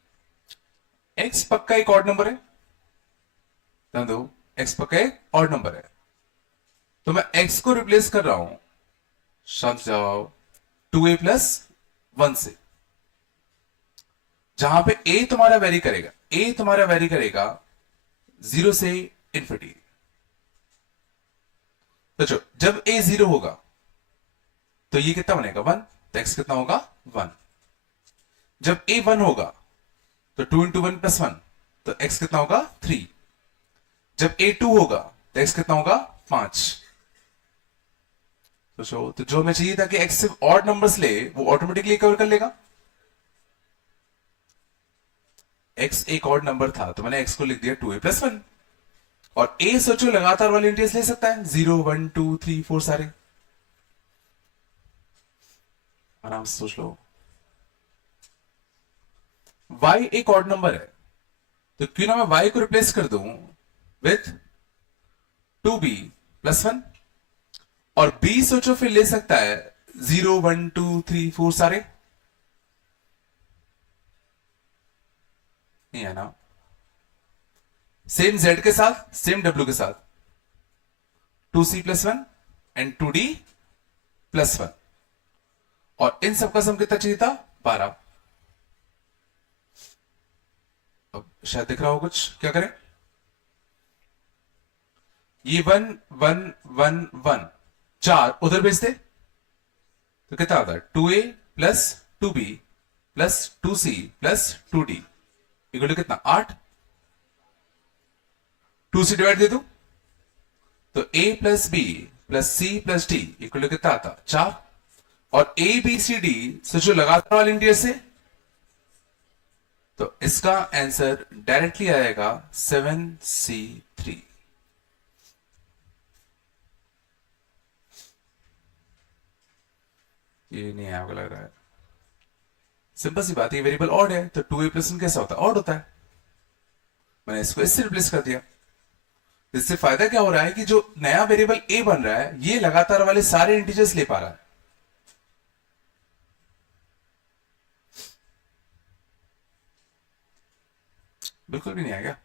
एक्स पक्का एक ऑड नंबर है, ध्यान दो, एक्स पक्का एक ऑड नंबर है, तो मैं एक्स को रिप्लेस कर रहा हूं, शांत जाओ, 2a प्लस 1 से, जहां पे a तुम्हारा वेरी करेगा, a तुम्हारा वेरी करेगा 0 से इन्फिनिटी। तो जब a 0 होगा तो ये कितना बनेगा 1, तो x कितना होगा 1। जब a 1 होगा तो 2 इंटू 1 प्लस 1, तो x कितना होगा 3। जब a 2 होगा तो x कितना होगा 5। तो जो हमें चाहिए था कि x सिर्फ ऑड नंबर्स ले, वो ऑटोमेटिकली कवर कर लेगा। x एक ऑड नंबर था तो मैंने x को लिख दिया 2a प्लस 1, और a सोचो लगातार वाले इंटीजर्स ले सकता है 0 1 2 3 4 सारे, आराम से सोच लो। y एक ऑड नंबर है, तो क्यों ना मैं y को रिप्लेस कर दूं विथ 2b प्लस 1, और b सोचो फिर ले सकता है 0 1 2 3 4 सारे, नहीं है ना? सेम z के साथ, सेम w के साथ, 2c प्लस 1 एंड 2d +1, और इन सबका सम कितना चाहिए था? 12। अब शायद दिख रहा हो कुछ, क्या करें? ये 1 1 1 1 4 उधर भेज दे तो कितना आता है? 2a plus 2b plus 2c plus 2d equal to कितना? 8। 2 से डिवाइड दे दो तो a plus b plus c plus d equal to कितना आता? 4। और a b c d से जो लगातार वाले इंटीजर से, तो इसका आंसर डायरेक्टली आएगा 7c3। ये नहीं आया लग रहा है। सिंपल सी बात है, वेरिएबल ऑड है तो 2a प्लस 1 कैसा होता है? ऑड होता है। मैंने इसको इससे रिप्लेस कर दिया। इससे फायदा क्या हो रहा है कि जो नया वेरिएबल a बन रहा है ये लगातार वाले सारे इंटीजर्स ले पा रहा है। बिल्कुल भी नहीं आएगा।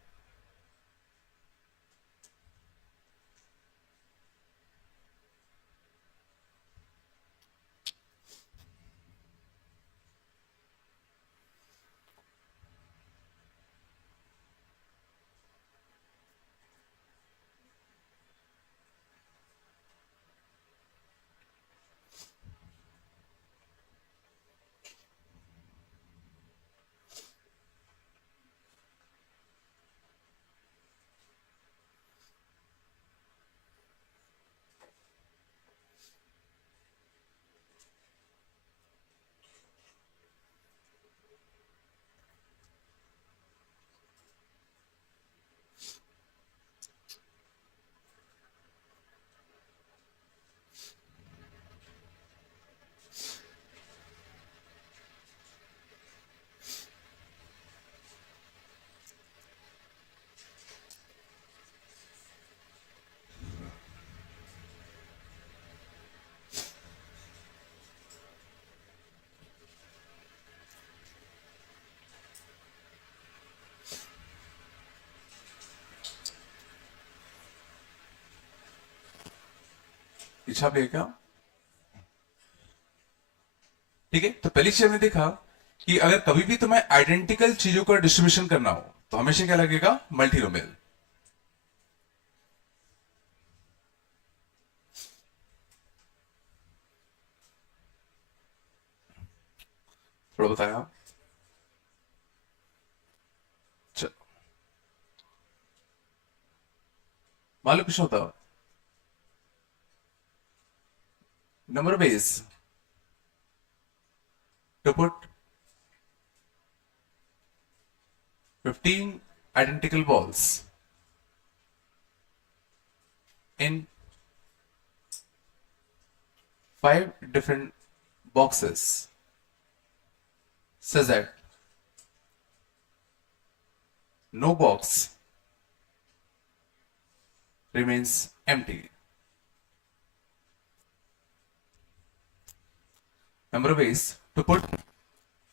छाप लेगा क्या? ठीक है, तो पहली चीज हमने देखा कि अगर कभी भी तुम्हें आइडेंटिकल चीजों का डिस्ट्रीब्यूशन करना हो तो हमेशा क्या लगेगा? मल्टीनोमियल। थोड़ा बताया। चलो मान लो कुछ होता number of ways to put 15 identical balls in 5 different boxes such that no box remains empty. Number of ways to put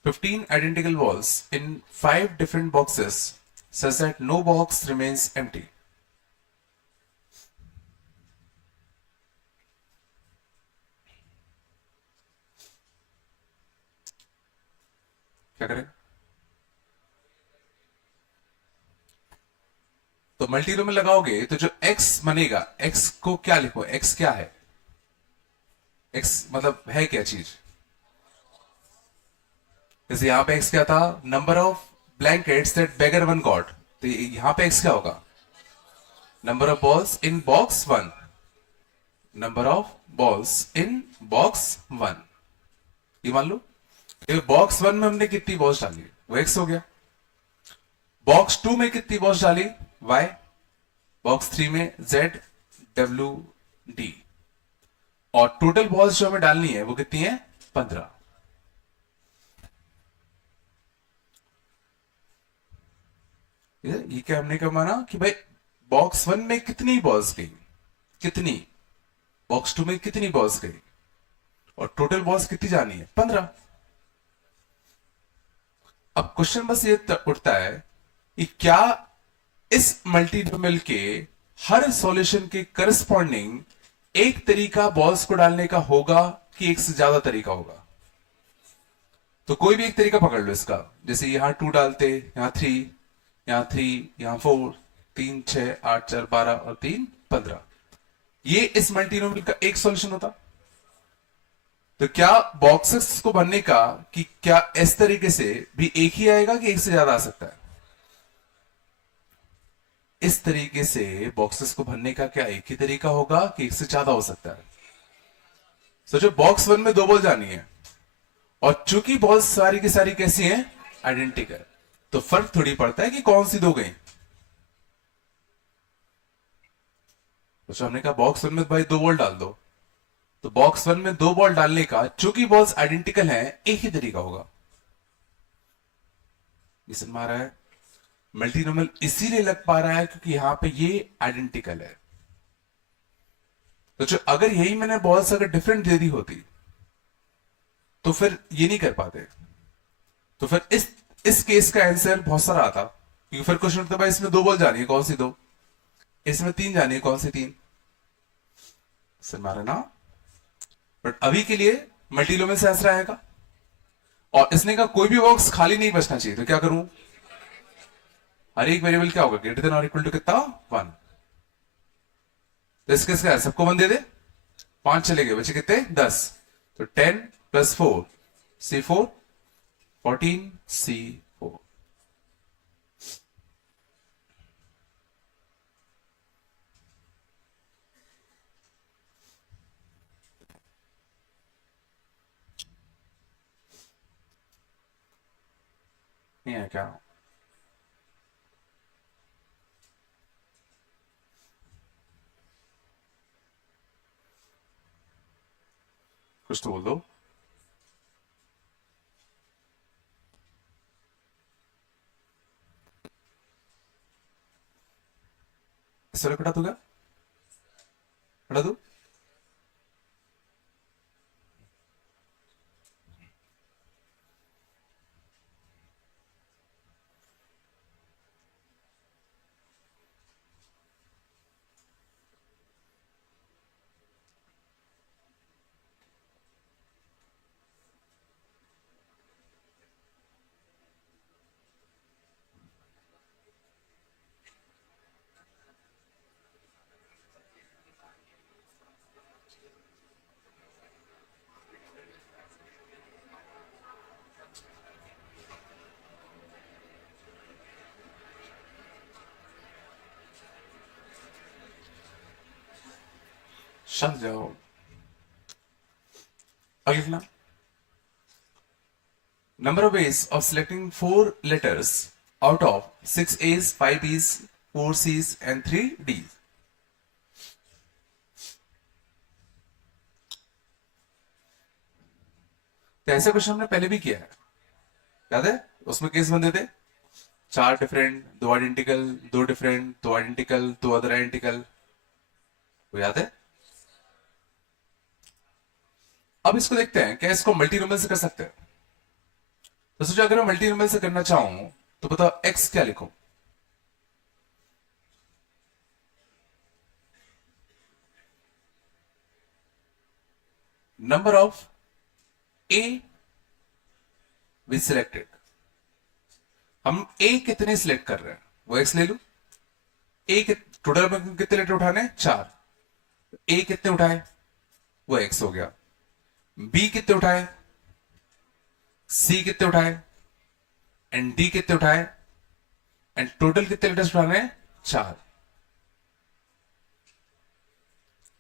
15 identical balls in 5 different boxes such that no box remains empty. क्या करें? तो मल्टीरो में लगाओगे तो जो x बनेगा, x को क्या लिखो? x क्या है? x मतलब है क्या चीज? जैसे यहां पे x क्या था? Number of blankets that beggar one got. तो यहां पे x क्या होगा? Number of balls in box 1। Number of balls in box 1। ये मान लो बॉक्स 1 में हमने कितनी बॉल्स डाली वो x हो गया। बॉक्स 2 में कितनी बॉल्स डाली? y। बॉक्स 3 में z w d। और टोटल बॉल्स जो हमें डालनी है वो कितनी है? 15। ये क्या हमने क्या माना कि भाई बॉक्स 1 में कितनी बॉल्स गई, कितनी, बॉक्स 2 में कितनी बॉल्स गई, और टोटल बॉल्स कितनी जानी है? 15। अब क्वेश्चन बस ये उठता है कि क्या इस मल्टीनोमियल के हर सॉल्यूशन के करस्पॉन्डिंग एक तरीका बॉल्स को डालने का होगा कि एक से ज्यादा तरीका होगा? तो कोई भी एक तरीका पकड़ लो इसका, जैसे यहां 2 डालते, यहां 3, यहां 3, यहां 4, 3 6 8 4 12 और 3 15, ये इस मल्टीनोमियल का एक सॉल्यूशन होता। तो क्या बॉक्सेस को भरने का कि क्या इस तरीके से भी एक ही आएगा कि एक से ज्यादा आ सकता है? इस तरीके से बॉक्सेस को भरने का क्या एक ही तरीका होगा कि एक से ज्यादा हो सकता है? सोचो, बॉक्स 1 में 2 बॉल जानी है और चूंकि बॉल्स सारी की सारी कैसी हैं, आइडेंटिकल, तो फर्क थोड़ी पड़ता है कि कौन सी 2 गई। तो हमने कहा बॉक्स 1 में भाई 2 बॉल डाल दो, तो बॉक्स 1 में 2 बॉल डालने का चूंकि बॉल्स आइडेंटिकल हैं एक ही तरीका होगा। ये समझ में आ रहा है? मल्टीनोमियल इसीलिए लग पा रहा है क्योंकि यहां पे ये आइडेंटिकल है। तो जो अगर यही मैंने बॉल्स अगर डिफरेंट दे दी होती तो फिर ये नहीं कर पाते। तो फिर इस केस का आंसर बहुत सारा आता, क्योंकि फिर क्वेश्चन उठता भाई इसमें 2 बॉल जानी है, कौन सी 2? इसमें 3 जानी है, कौन सी 3? समझ में आ रहा है ना? बट अभी के लिए मल्टीनोमियल से आंसर आएगा और इसने का कोई भी बॉक्स खाली नहीं बचना चाहिए। तो क्या करूं? हर एक वेरिएबल क्या होगा, ग्रेटर देन और इक्वल टू कितना, 1। तो इसके सबको 1 दे दे, 5 चले गए, बचे कितने, 10। तो 10 + 4 C4, 14 C4। नहीं है क्या? कुछ तो बोल दो। इस तरह कटा दूंगा, कटा दू। शांत जाओ। अगले लिखना, number of ways of selecting 4 letters out of 6 A's, 5 B's, 4 C's and 3 D's। तो ऐसा क्वेश्चन हमने पहले भी किया है, याद है? उसमें केस बनते थे 4 different, 2 identical, 2 different, 2 identical, 2 other identical, वो याद है? अब इसको देखते हैं क्या इसको मल्टीनोमियल से कर सकते हैं। तो सोचो अगर मैं मल्टीनोमियल से करना चाहूं तो बताओ एक्स क्या लिखूं? Number of A V selected, हम ए कितने सिलेक्ट कर रहे हैं वो एक्स ले लू। ए टोटल में कितने लेटर उठाने, 4। ए कितने उठाए, वो एक्स हो गया। बी कितने उठाए, सी कितने उठाए, एंड डी कितने उठाए, एंड टोटल कितने लेटर्स उठाने हैं, 4।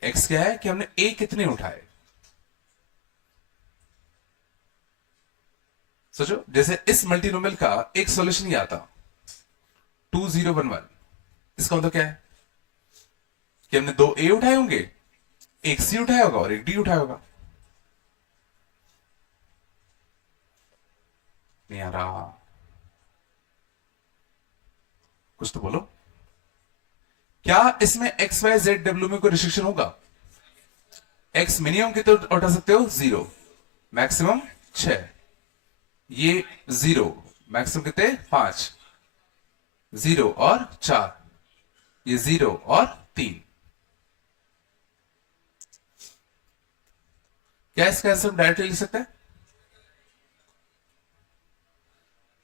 एक्स क्या है कि हमने ए कितने उठाए। सोचो जैसे इस मल्टीनोमियल का एक सॉल्यूशन ही आता 2011, इसका मतलब क्या है कि हमने 2 ए उठाए होंगे, एक सी उठाया होगा और एक डी उठाया होगा। नहीं आ रहा, कुछ तो बोलो। क्या इसमें एक्स वाई जेड डब्ल्यू में कोई रिस्ट्रिक्शन होगा? एक्स मिनिमम कितने उठा सकते हो, 0, मैक्सिमम 6, ये 0, मैक्सिमम कितने, 5, 0 और 4, ये 0 और 3। क्या इसका आंसर हम डायरेक्टली लिख सकते हैं?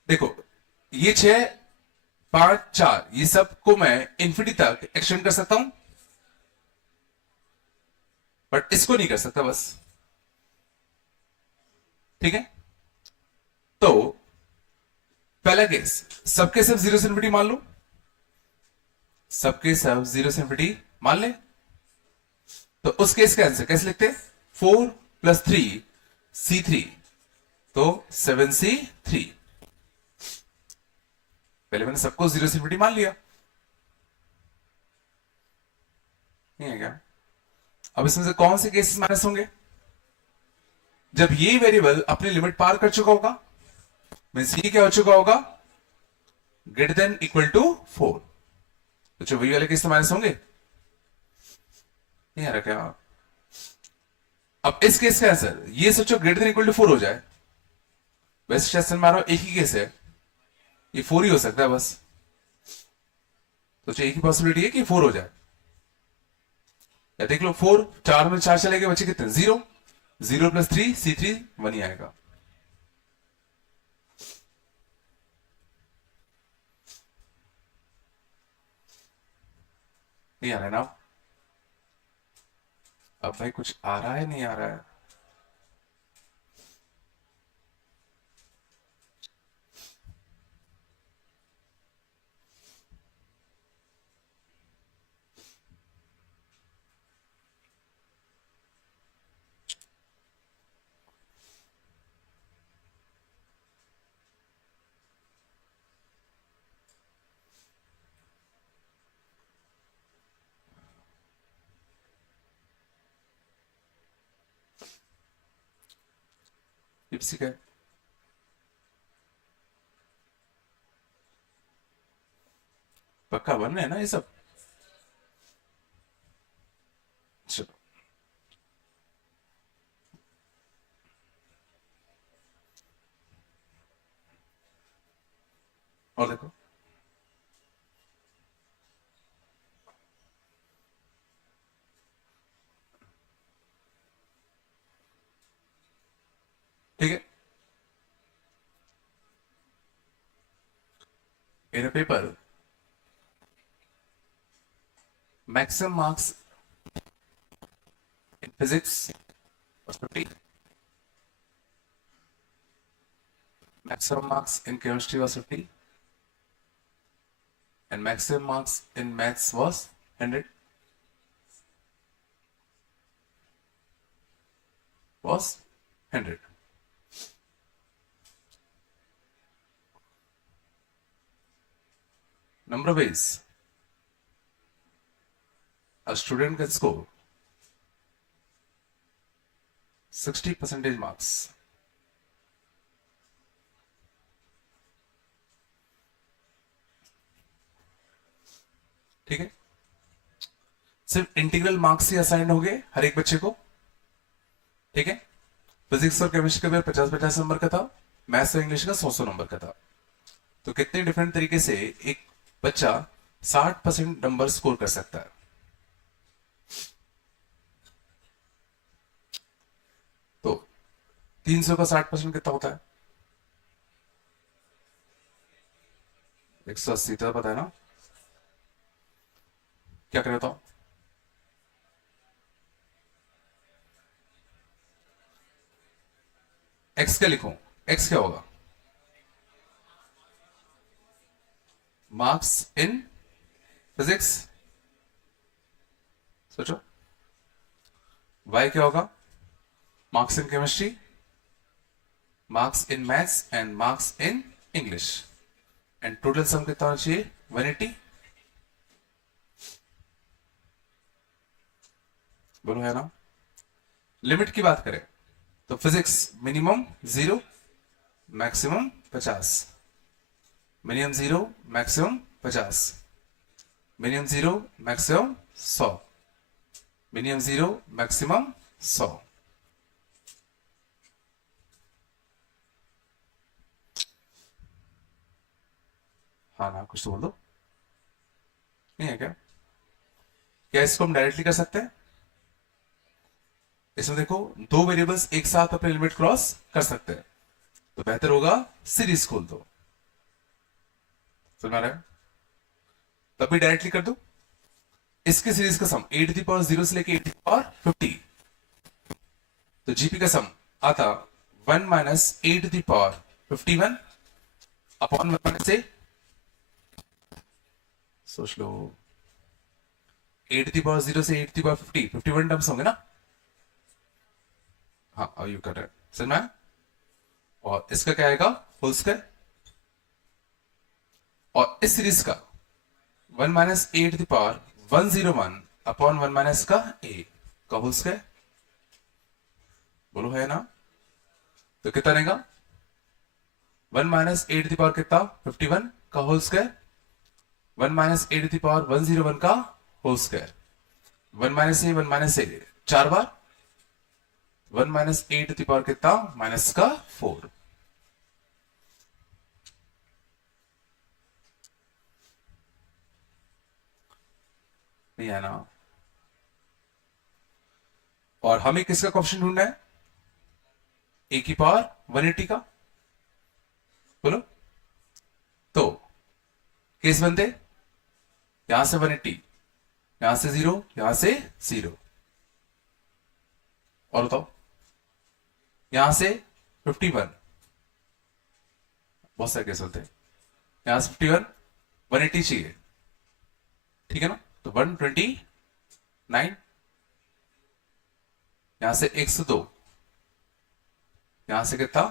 देखो, ये 6 5 4 ये सब को मैं इन्फिनिटी तक एक्सटेंड कर सकता हूं, बट इसको नहीं कर सकता बस। ठीक है, तो पहला केस, सबके सब जीरो से इन्फिनिटी मान लो, सबके सब जीरो से इन्फिनिटी मान ले, तो उस केस का आंसर कैसे लिखते हैं? 4 + 3 C3, तो 7C3। पहले मैंने सबको जीरो से इन्फिनिटी मान लिया, नहीं है क्या? अब इसमें से कौन से केसेस माइनस होंगे? जब ये वेरिएबल अपनी लिमिट पार कर चुका होगा, मींस ये क्या हो चुका होगा? Greater than equal to 4। तो जो वही वाले केस तो माइनस होंगे, नहीं आ रहा क्या? अब इस केस का आंसर ये सोचो ग्रेटर देन इक्वल टू 4 हो जाए, वैसे क्वेश्चन में एक ही केस है, ये 4 ही हो सकता है बस। तो एक ही पॉसिबिलिटी है कि 4 हो जाए। या देख लो, 4 4 में 4 चले गए, बचे कितने? 0। 0 + 3 C3 1 ही आएगा। नहीं आ रहा है ना? अब भाई कुछ आ रहा है, नहीं आ रहा है? लिपसी का पक्का बन रहे हैं ना ये सब? चलो, और देखो, ठीक है। In a paper, maximum marks in physics was 50, maximum marks in chemistry was 50, and maximum marks in maths was 100, was 100. Number of ways a student can score 60% marks. ठीक है, सिर्फ इंटीग्रल मार्क्स ही असाइन हो गए हर एक बच्चे को। ठीक है, फिजिक्स और केमिस्ट्री का 50-50 नंबर का था, मैथ्स और इंग्लिश का 100-100 नंबर का था। तो कितने डिफरेंट तरीके से एक बच्चा 60% नंबर स्कोर कर सकता है? तो 300 का 60% कितना होता है? 180। तो पता है ना क्या करें? तो एक्स क्या लिखूं? एक्स क्या होगा? Marks in physics. सोचो, वाई क्या होगा? Marks in chemistry, marks in maths and marks in English, and total sum कितना होना चाहिए? 180। बोलो है ना? लिमिट की बात करें तो physics minimum 0, maximum 50, minimum 0, maximum 50, minimum 0, maximum 100, minimum 0, maximum 100। हाँ ना, कुछ तो बोल दो। नहीं है क्या? क्या इसको हम डायरेक्टली कर सकते हैं? इसमें देखो दो वेरिएबल्स एक साथ अपने लिमिट क्रॉस कर सकते हैं, तो बेहतर होगा सीरीज खोल दो। समझ में आ रहा है? तभी डायरेक्टली कर दो। इसके सीरीज का सम 8 to the power 0 से लेके 8 to the power 50, तो जीपी का सम आता 1 minus 8 to the power 51 upon 1 minus से, सोच लो 8 to the power 0 से 8 to the power 50, 51 टर्म्स होंगे ना। हाँ अब यू कर रहे समझ में? और इसका क्या आएगा होल स्क्वायर, और इस सीरीज का 1 minus 8 to the power 101 upon 1 minus का ए का होल स्क्वायर। बोलो है ना? तो कितना रहेगा? 1 माइनस 8 to the power कितना 51 का whole square, 1 minus 8 to the power 101 का होल स्क्वायर, 1 माइनस ए 4 बार, 1 माइनस 8 to the power कितना माइनस का 4। नहीं है ना? और हमें किसका क्वेश्चन ढूंढना है? ए की पावर 180 का। बोलो तो केस बनते, यहां से 180, यहां से 0, यहां से 0, और बताओ यहां से 51, बहुत सारे केस बनते हैं, यहां से 51 180 चाहिए, ठीक है ना? तो 129, यहां से 102, यहां से कितना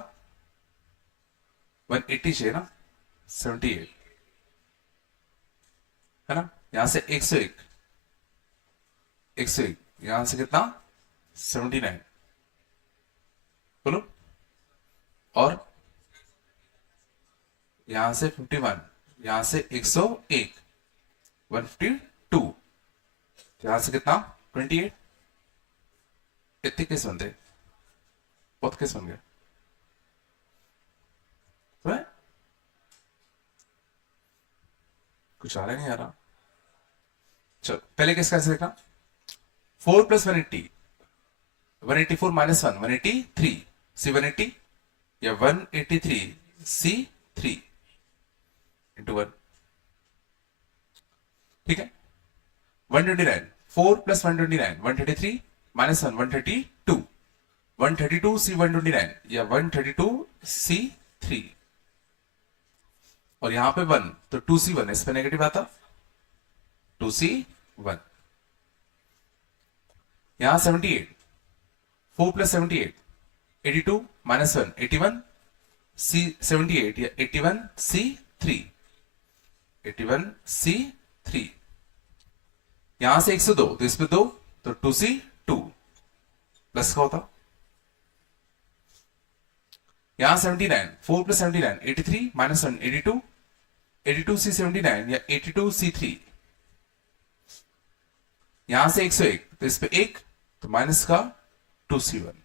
180 चाहिए ना 78, है ना? यहां से 101, 101, यहां से कितना 79। बोलो, और यहां से 51, यहां से 101, 152, यहां से कितना 28। इतने केस बनते, बहुत केस बन गए तो है? कुछ आ रहा नहीं आ रहा? चलो पहले केस कैसे देखना, 4 प्लस 180, 184 माइनस 1 183 सी 180, या 183 सी 3 इंटू 1, ठीक है? 129, 4 प्लस 129 133 माइनस 1 132, 132 सी 129 या 132 सी 3, और यहां पे 1 तो 2c1, इस पे नेगेटिव आता 2c1। यहां 78, 4 प्लस 78 82 माइनस 1 81 सी 78 या 81 सी 3, 81 सी 3, यहां से 102 तो इस पे 2 तो 2c2 प्लस का होता, यहां 79, 4 प्लस 79 83 माइनस 1 82, 82 सी 79 या 82 सी 3, यहां से 101 तो इस पे 1 तो माइनस का 2c1,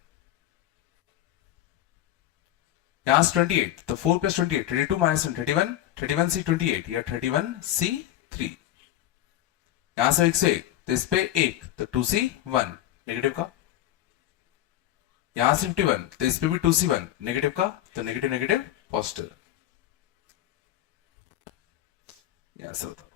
यहां से 28 तो 4 प्लस 28 32 माइनस 1 31, 31 सी 28 या 31 सी 3, यहां से 101 तो इस पे 1 तो 2c1 नेगेटिव का, यहां से 51 तो इस पे भी 2c1 नेगेटिव का, तो नेगेटिव नेगेटिव पॉजिटिव, यहां से बताओ।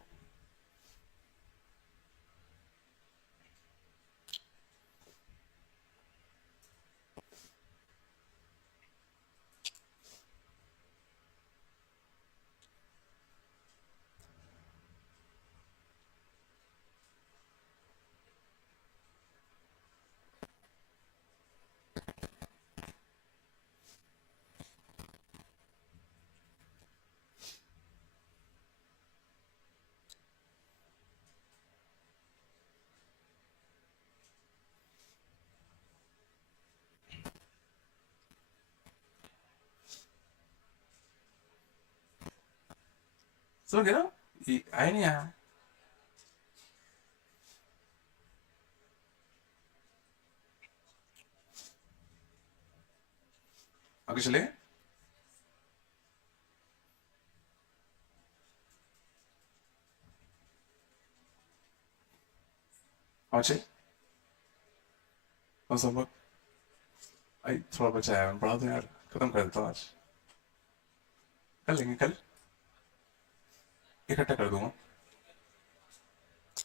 समझ गए ना? ये आया नहीं आया? आगे चले, कौन सा होमवर्क? आई थोड़ा बचा है, पढ़ा दो यार, खत्म कर देता हूँ आज, कर लेंगे कल, इकट्ठा कर दूंगा।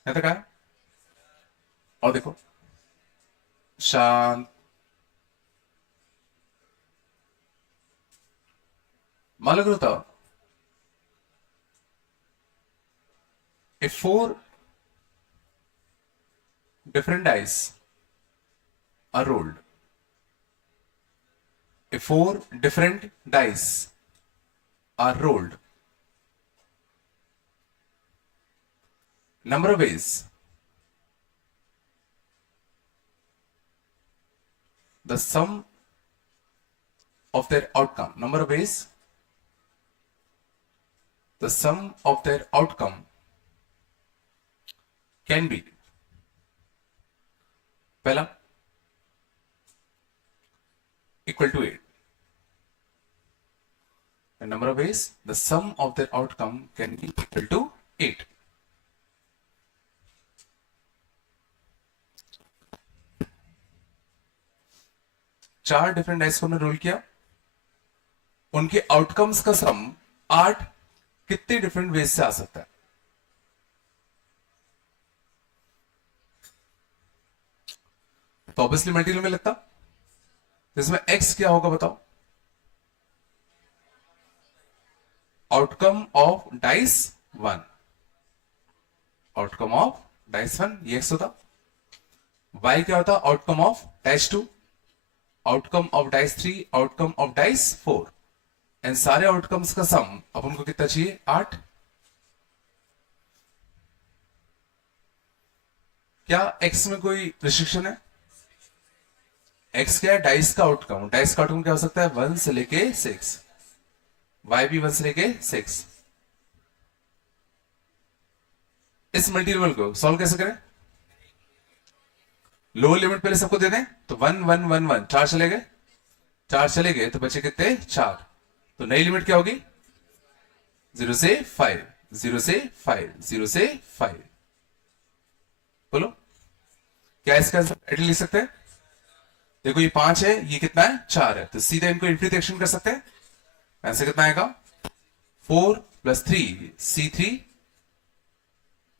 ऐसा कहा, और देखो, शांत। मान लो होता, if four different dice are rolled, if four different dice are rolled, number of ways the sum of their outcome, number of ways the sum of their outcome can be, पहला equal to 8, the number of ways the sum of their outcome can be equal to 8. चार different dice को हमने role किया, उनके outcomes का सम 8 कितने different ways से आ सकता है? तो ऑब्वियसली मल्टीपल में लगता, इसमें x क्या होगा बताओ? Outcome of dice 1, outcome of dice 1 ये x होता। y क्या होता? Outcome of dice 2, outcome of dice 3, outcome of dice 4, इन सारे आउटकम्स का सम अपन को कितना चाहिए? 8। क्या x में कोई रिस्ट्रिक्शन है? x क्या है? डाइस का आउटकम, डाइस का आउटकम क्या हो सकता है? 1 से लेके 6, y भी 1 से लेके 6। इस मल्टीपल को सॉल्व कैसे करें? लोअर लिमिट पहले सबको दे दें, तो 1 1 1 1 4 चले गए, 4 चले गए तो बचे कितने? 4। तो नई लिमिट क्या होगी? 0 से 5, 0 से 5, 0 से 5। बोलो क्या इसका आंसर लिख सकते हैं? देखो ये 5 है, ये कितना है? 4 है, तो सीधे इनको इनफिनिटी एक्शन कर सकते हैं। आंसर कितना आएगा? 4 + 3 C3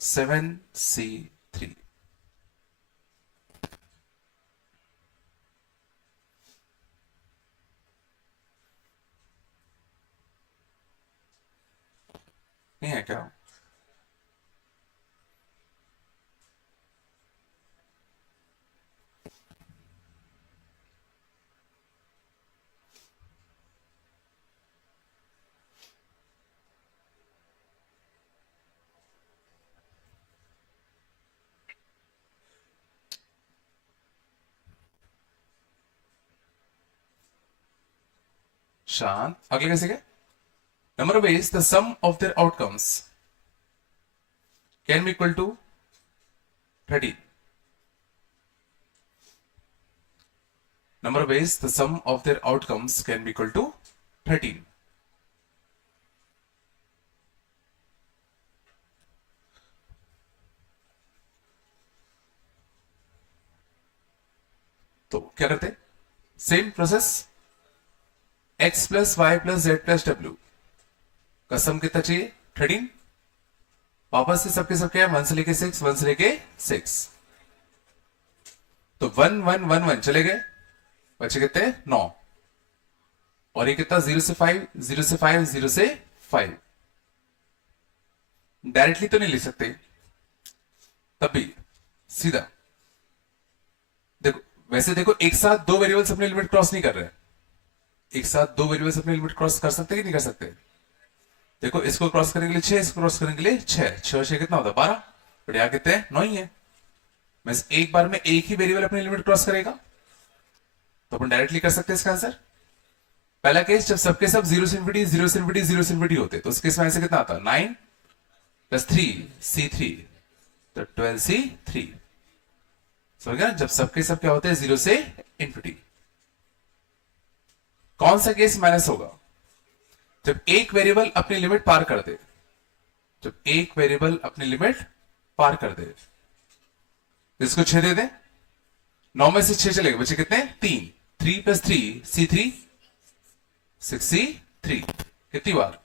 7 C3। नहीं है क्या? शांत। अगले कैसे गए? Number of ways the sum of their outcomes can be equal to 30। Number of ways the sum of their outcomes can be equal to 13। तो क्या करते? Same process, x + y + z + w का सम कितना चाहिए? 13। वापस से सबके सब क्या है? 1 से लेके 6, 1 से लेके 6, तो 1 1 1 1 चले गए, बचे कितने? 9। और ये कितना? 0 से 5, 0 से 5, 0 से 5। डायरेक्टली तो नहीं लिख सकते, तब भी सीधा देखो। वैसे देखो, एक साथ दो वेरिएबल्स अपनी लिमिट क्रॉस नहीं कर रहे हैं। एक साथ दो वेरिएबल्स अपनी लिमिट क्रॉस कर सकते कि नहीं कर सकते? देखो, इसको क्रॉस करने के लिए 6, इसको क्रॉस करने के लिए 6, 6 और 6 कितना होता है? 12। बट यहाँ कितने हैं? 9 ही है। मैं एक बार में एक ही वेरिएबल अपनी लिमिट क्रॉस करेगा, तो अपन डायरेक्टली कर सकते हैं इसका आंसर। पहला केस जब सबके सब 0 से इन्फिनिटी 0 से इन्फिनिटी 0 से इन्फिनिटी होते, तो उस केस में आंसर कितना आता? 9 + 3 C3, तो 12 C3। समझ गया? जब सबके सब क्या होते हैं? 0 से इन्फिनिटी। कौन सा केस माइनस होगा? जब एक वेरिएबल अपनी लिमिट पार कर दे, जब एक वेरिएबल अपनी लिमिट पार कर दे। इसको 6 दे दे, 9 में से 6 चलेगा, बचे कितने? 3। 3 + 3 C3 6C3 कितनी बार?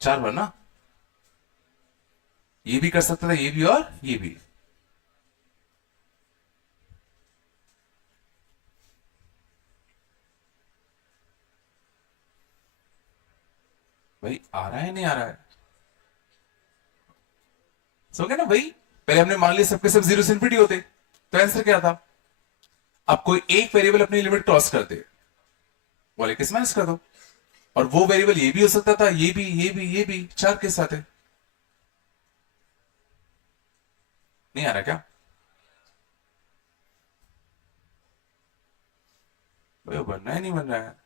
4 बार ना। ये भी कर सकता था, ये भी और ये भी। भाई आ रहा है नहीं आ रहा है? सो गया ना भाई। पहले हमने मान लिया सबके सब 0 से इन्फिनिटी होते, तो आंसर क्या था? अब कोई एक वेरिएबल अपनी लिमिट क्रॉस कर दे, बोले किस माइनस कर दो। और वो वेरिएबल ये भी हो सकता था, ये भी, ये भी, ये भी, 4 के साथ है। नहीं आ रहा क्या भाई? वो बनना है नहीं बन रहा है?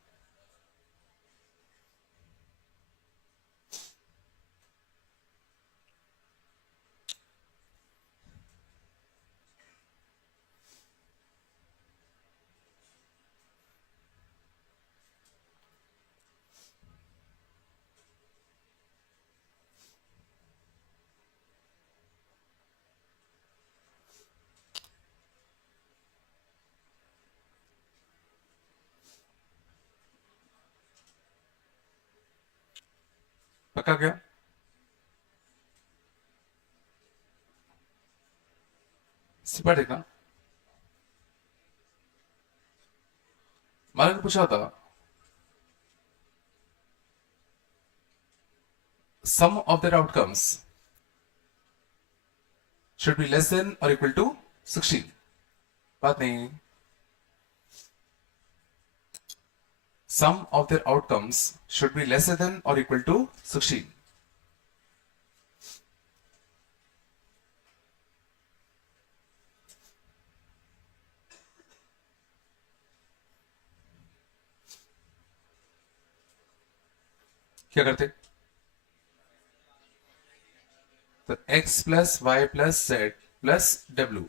पक्का क्या? सिपा देखना। मारा ने पूछा था sum of their outcomes should be less than or equal to 16। बात नहीं। sum of their outcomes should be lesser than or equal to 16। क्या करते? तो x plus y plus z plus डब्ल्यू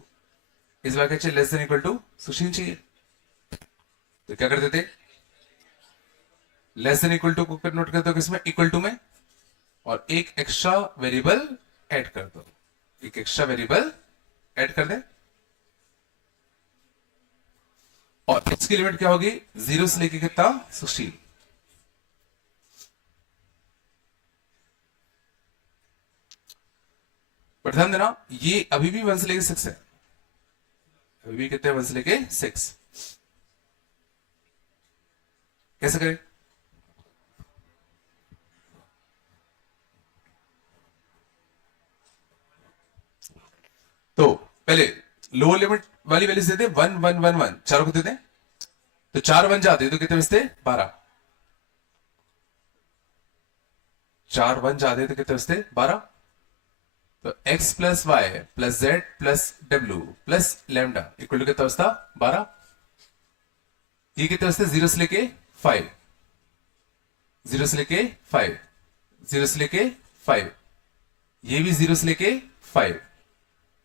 इस बार क्या चाहिए? लेस देन इक्वल टू 16 चाहिए। तो क्या कर देते? लेस देन इक्वल टू को नोट कर दो किसमें? इक्वल टू में, और एक एक्स्ट्रा वेरिएबल ऐड कर दो। एक एक्स्ट्रा वेरिएबल ऐड कर दे, और इसकी लिमिट क्या होगी? 0 से लेके कितना? 16। पर ध्यान देना, ये अभी भी 1 से लेके 6 है। अभी भी कितने? 1 से लेके 6। कैसे करें? तो पहले लोअर लिमिट वाली वैल्यूज देते 1 1 1 1, चारों को देते। तो 4 1 जाते तो कितने बचते? 12। 4 1 जाते तो कितने बचते? 12। तो x plus y plus z plus डब्ल्यू प्लस लैम्डा इक्वल टू कितना बचता? 12। ये कितने बचते? 0 से लेके 5, 0 से लेके 5, 0 से लेके 5, ये भी 0 से लेके 5।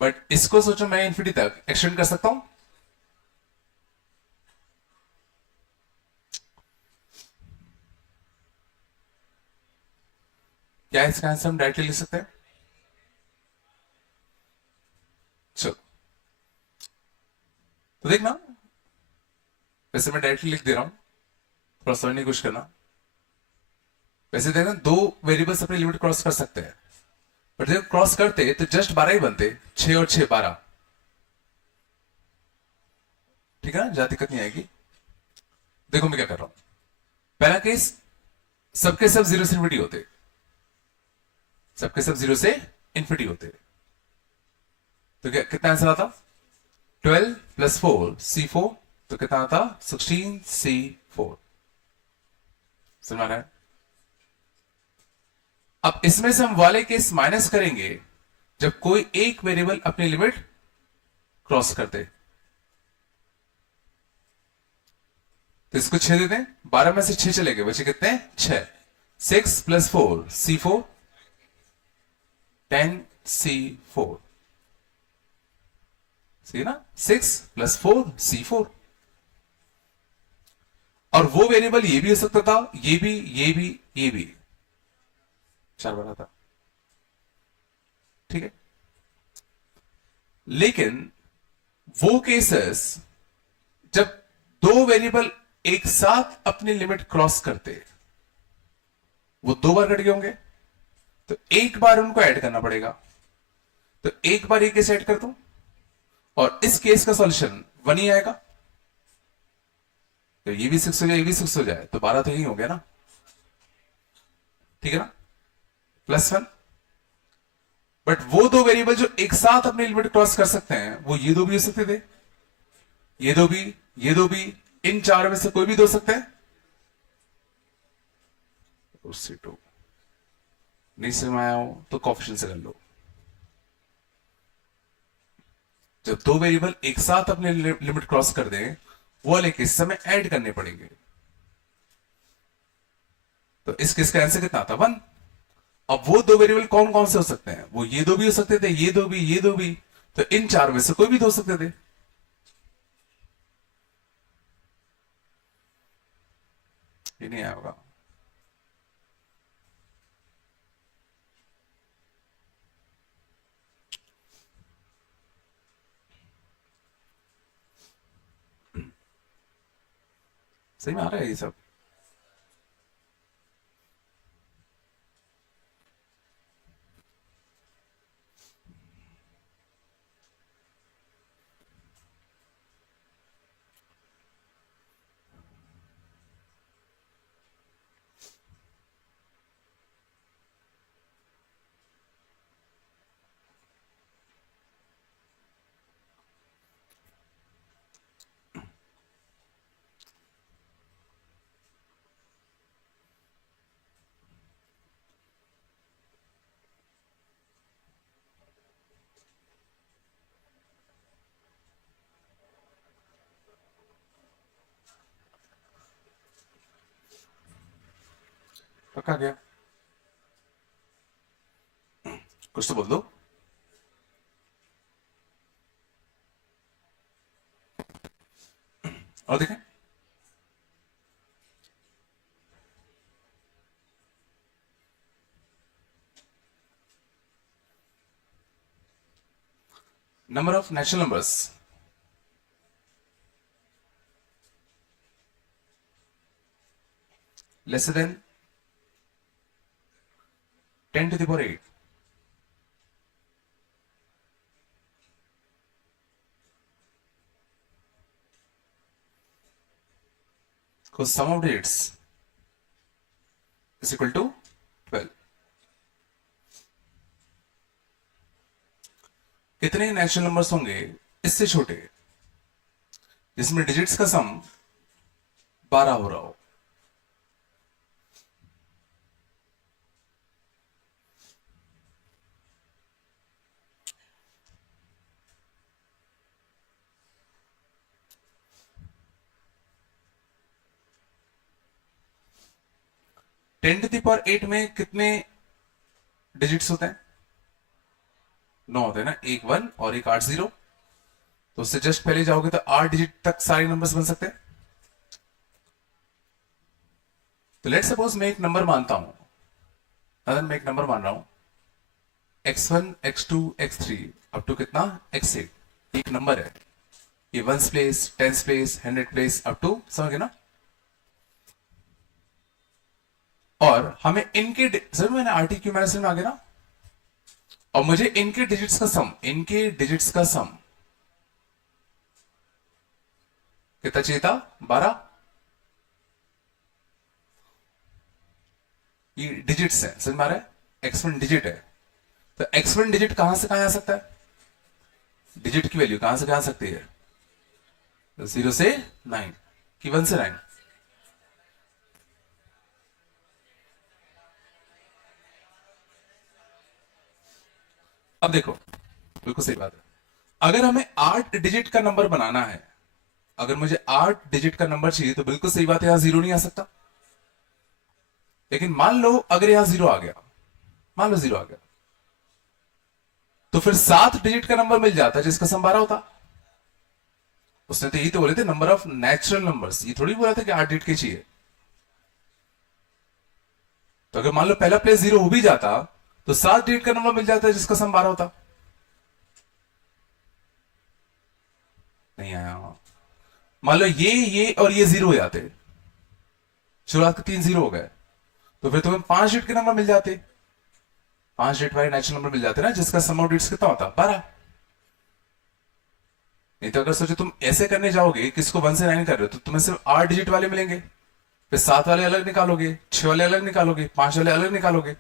बट इसको सोचो मैं इन्फिनिटी तक एक्सटेंड कर सकता हूं। क्या इसका आंसर हम डायरेक्टली लिख सकते हैं? चलो तो देखना, वैसे मैं डायरेक्टली लिख दे रहा हूं, थोड़ा समझने की कोशिश करना। वैसे देखना, दो वेरिएबल्स अपनी लिमिट क्रॉस कर सकते हैं, बट जब क्रॉस करते तो जस्ट 12 ही बनते। 6 और 6 12। ठीक है ना? ज्यादा दिक्कत नहीं आएगी। देखो मैं क्या कर रहा हूं। पहला केस, सबके सब 0 से इन्फिनिटी होते। सबके सब 0 से इन्फिनिटी होते, तो क्या कितना आंसर आता? 12 + 4 C4, तो कितना आता? 16 C4। समझ रहा है? अब इसमें से हम वाले केस माइनस करेंगे जब कोई एक वेरिएबल अपनी लिमिट क्रॉस करते। तो इसको 6 देते हैं, 12 में से 6 चले गए, बचे कितने? 6। 6 + 4 C4, 10 C4। सही ना? 6 + 4 C4। और वो वेरिएबल ये भी हो सकता था, ये भी, ये भी, ये भी। 4 बना था। ठीक है? लेकिन वो केसेस जब दो वेरिएबल एक साथ अपनी लिमिट क्रॉस करते, वो दो बार कट गए होंगे, तो एक बार उनको ऐड करना पड़ेगा। तो एक बार ये केस ऐड कर दूं और इस केस का सॉल्यूशन 1 ही आएगा। तो ये भी 6 हो जाए, ये भी 6 हो जाए, तो 12 तो यही हो गया ना, ठीक है ना, +1। बट वो दो वेरिएबल जो एक साथ अपनी लिमिट क्रॉस कर सकते हैं, वो ये दो भी हो सकते थे, ये दो भी, ये दो भी, इन चार में से कोई भी दो सकते हैं। उससे टू नहीं समझ आया हो तो कोफिशिएंट से कर लो। जब दो वेरिएबल एक साथ अपने लिमिट क्रॉस कर दें, वो वाले केस में ऐड करने पड़ेंगे। तो इस केस का आंसर कितना आता? 1। अब वो दो वेरिएबल कौन कौन से हो सकते हैं? वो ये दो भी हो सकते थे, ये दो भी, ये दो भी, तो इन चार में से कोई भी दो हो सकते थे। ये नहीं आया होगा। सही में आ रहा है ये सब? पक्का गया? कुछ तो बोल दो। और देखें, number of natural numbers lesser than 10 to the power 8. Because sum of digits is equal to 12. कितने नेचुरल नंबर्स होंगे इससे छोटे जिसमें डिजिट्स का सम 12 हो रहा हो? टेन टू द पावर 8 में कितने डिजिट्स होते हैं? 9 होते हैं ना, एक 1 और एक 8 0। तो उससे जस्ट पहले जाओगे तो 8 डिजिट तक सारे नंबर्स बन सकते हैं। तो लेट्स सपोज मैं एक नंबर मानता हूं, अगर मैं एक नंबर मान रहा हूं x1 x2 x3 up to कितना x8, एक नंबर है ये, ones place, tens place, 100 place, up to, समझ गए ना? और हमें इनके सर मैंने आरटी क्यू मैंने में आ गया ना, और मुझे इनके डिजिट्स का सम, इनके डिजिट्स का सम कितना चाहिए था? 12। ये डिजिट्स है, समझ में आ रहा है? x1 डिजिट है, तो x1 डिजिट कहां से कहां आ सकता है? डिजिट की वैल्यू कहां से कहां आ सकती है? 0 से 9 की 1 से 9। अब देखो, बिल्कुल सही बात है। अगर हमें 8 डिजिट का नंबर बनाना है, अगर मुझे 8 डिजिट का नंबर चाहिए, तो बिल्कुल सही बात है, यहां 0 नहीं आ सकता। लेकिन मान लो अगर यहां 0 आ गया, मान लो 0 आ गया, तो फिर 7 डिजिट का नंबर मिल जाता जिसका सम 12 होता। उसने तो यही तो बोले थे नंबर ऑफ नेचुरल नंबर्स, ये थोड़ी बोला था कि 8 डिजिट के चाहिए। तो अगर मान लो पहला प्लेस 0 हो भी जाता, तो 7 डिजिट का नंबर मिल जाता है जिसका सम 12 होता। नहीं आया? मान लो ये और ये 0 हो जाते, शुरुआत के 3 0 हो गए, तो फिर तुम्हें 5 डिजिट के नंबर मिल जाते, 5 डिजिट वाले नेचुरल नंबर मिल जाते ना, जिसका सम ऑफ डिजिट्स कितना होता, 12। नहीं तो अगर सोचो तुम ऐसे करने जाओगे, किसको 1 से 9 कर रहे हो, तो तुम्हें सिर्फ 8 डिजिट वाले मिलेंगे, फिर 7 वाले अलग निकालोगे, 6 वाले अलग निकालोगे, 5 वाले अलग निकालोगे।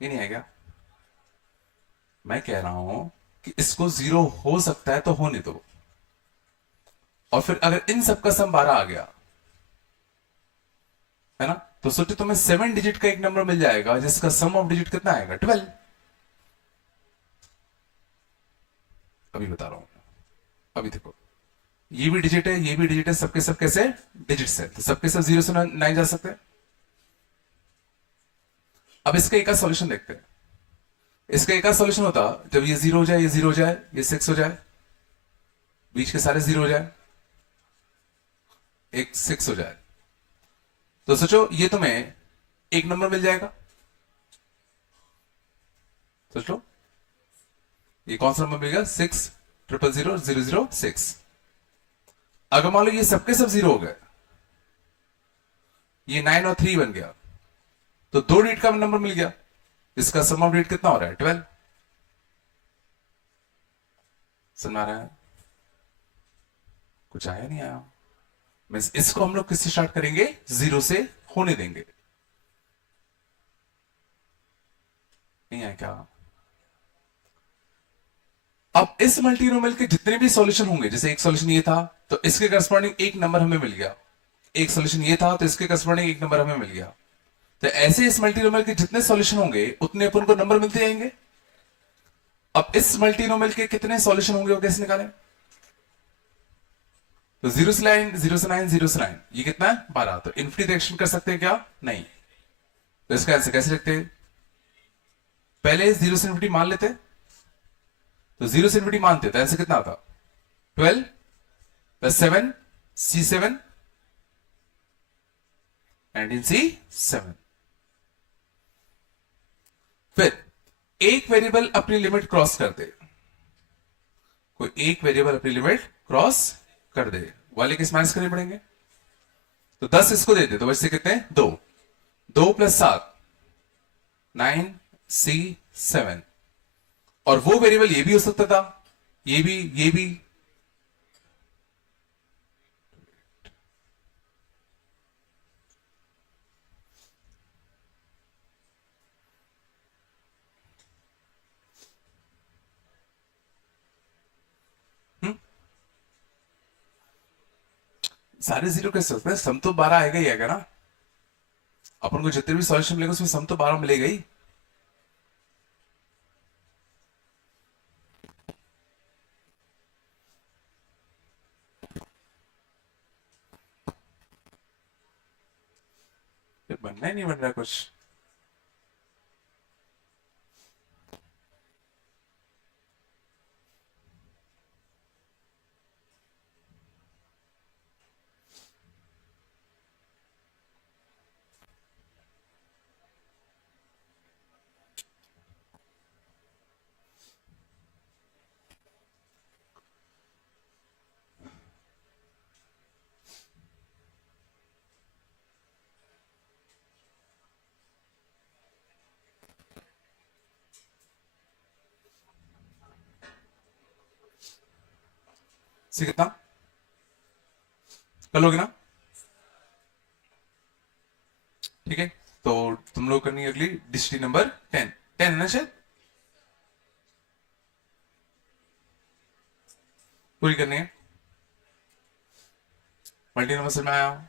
ये नहीं है क्या? मैं कह रहा हूं कि इसको 0 हो सकता है तो होने दो, और फिर अगर इन सबका सम 12 आ गया है ना, तो सोचो तुम्हें 7 डिजिट का एक नंबर मिल जाएगा जिसका सम ऑफ डिजिट कितना आएगा, 12। अभी बता रहा हूं, अभी देखो, ये भी डिजिट है, ये भी डिजिट है, सबके सब कैसे डिजिट्स है, तो सबके सब 0 से 9 जा सकते हैं। अब इसका एक सॉल्यूशन देखते हैं। इसका एक सॉल्यूशन होता, जब ये 0 हो जाए, ये 0 हो जाए, ये 6 हो जाए, बीच के सारे 0 हो जाए, एक 6 हो जाए, तो सोचो ये तुम्हें एक नंबर मिल जाएगा। सोच लो ये कौन सा नंबर मिलेगा, 6000006। अगर मान लो ये सबके सब 0 हो गए, ये 9 और 3 बन गया, तो 2 डिजिट का नंबर मिल गया, इसका सम ऑफ डिजिट कितना हो रहा है, 12। समझ आ रहा है? कुछ आया नहीं आया? मीन्स इसको हम लोग किससे स्टार्ट करेंगे, 0 से होने देंगे। नहीं आया क्या? अब इस मल्टीनोमियल के जितने भी सॉल्यूशन होंगे, जैसे एक सॉल्यूशन ये था तो इसके करस्पॉन्डिंग एक नंबर हमें मिल गया, एक सॉल्यूशन ये था तो इसके करस्पॉन्डिंग एक नंबर हमें मिल गया, तो ऐसे इस मल्टीनोमियल के जितने सॉल्यूशन होंगे उतने अपन को नंबर मिलते जाएंगे। अब इस मल्टीनोमियल के कितने सॉल्यूशन होंगे वो कैसे निकालें, तो 0 से 9, 0 से 9, 0 से 9, ये कितना है, 12। तो इनफिनिटी एक्शन कर सकते हैं क्या, नहीं। तो इसका आंसर कैसे लिखते हैं, पहले 0 से इनफिनिटी मान लेते, तो 0 से इनफिनिटी मानते तो आंसर कितना आता, 12 प्लस 7 C7 19 C7। फिर एक वेरिएबल अपनी लिमिट क्रॉस कर दे, कोई एक वेरिएबल अपनी लिमिट क्रॉस कर दे, वाले किस माइनस करने पड़ेंगे, तो 10 इसको दे दे तो बचते कितने, 2, 2 प्लस 7 9C7। और वो वेरिएबल ये भी हो सकता था, ये भी, ये भी, सारे 0 कैसे होते हैं, सम तो 12 आएगा ही आएगा ना, अपन को जितने भी सॉल्यूशन मिलेगा उसमें सम तो 12 मिलेगा ही। फिर बनना ही नहीं बन रहा कुछ। कितना कर लोगे ना, ठीक है। तो तुम लोग करनी है अगली डिस्ट्री नंबर 10, 10 है ना शायद, पूरी करनी है। मल्टी नंबर से मैं आया हूं,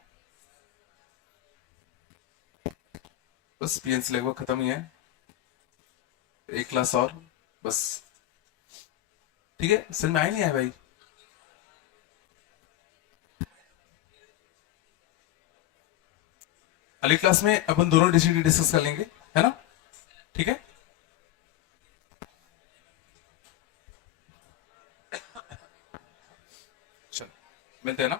बस पीएनसी लगभग खत्म ही है, एक क्लास और बस, ठीक है। समझ में आया नहीं आया भाई, अगली क्लास में अपन दोनों डिस्ट्री डिस्कस कर लेंगे, है ना, ठीक है। चलो मिलते हैं ना।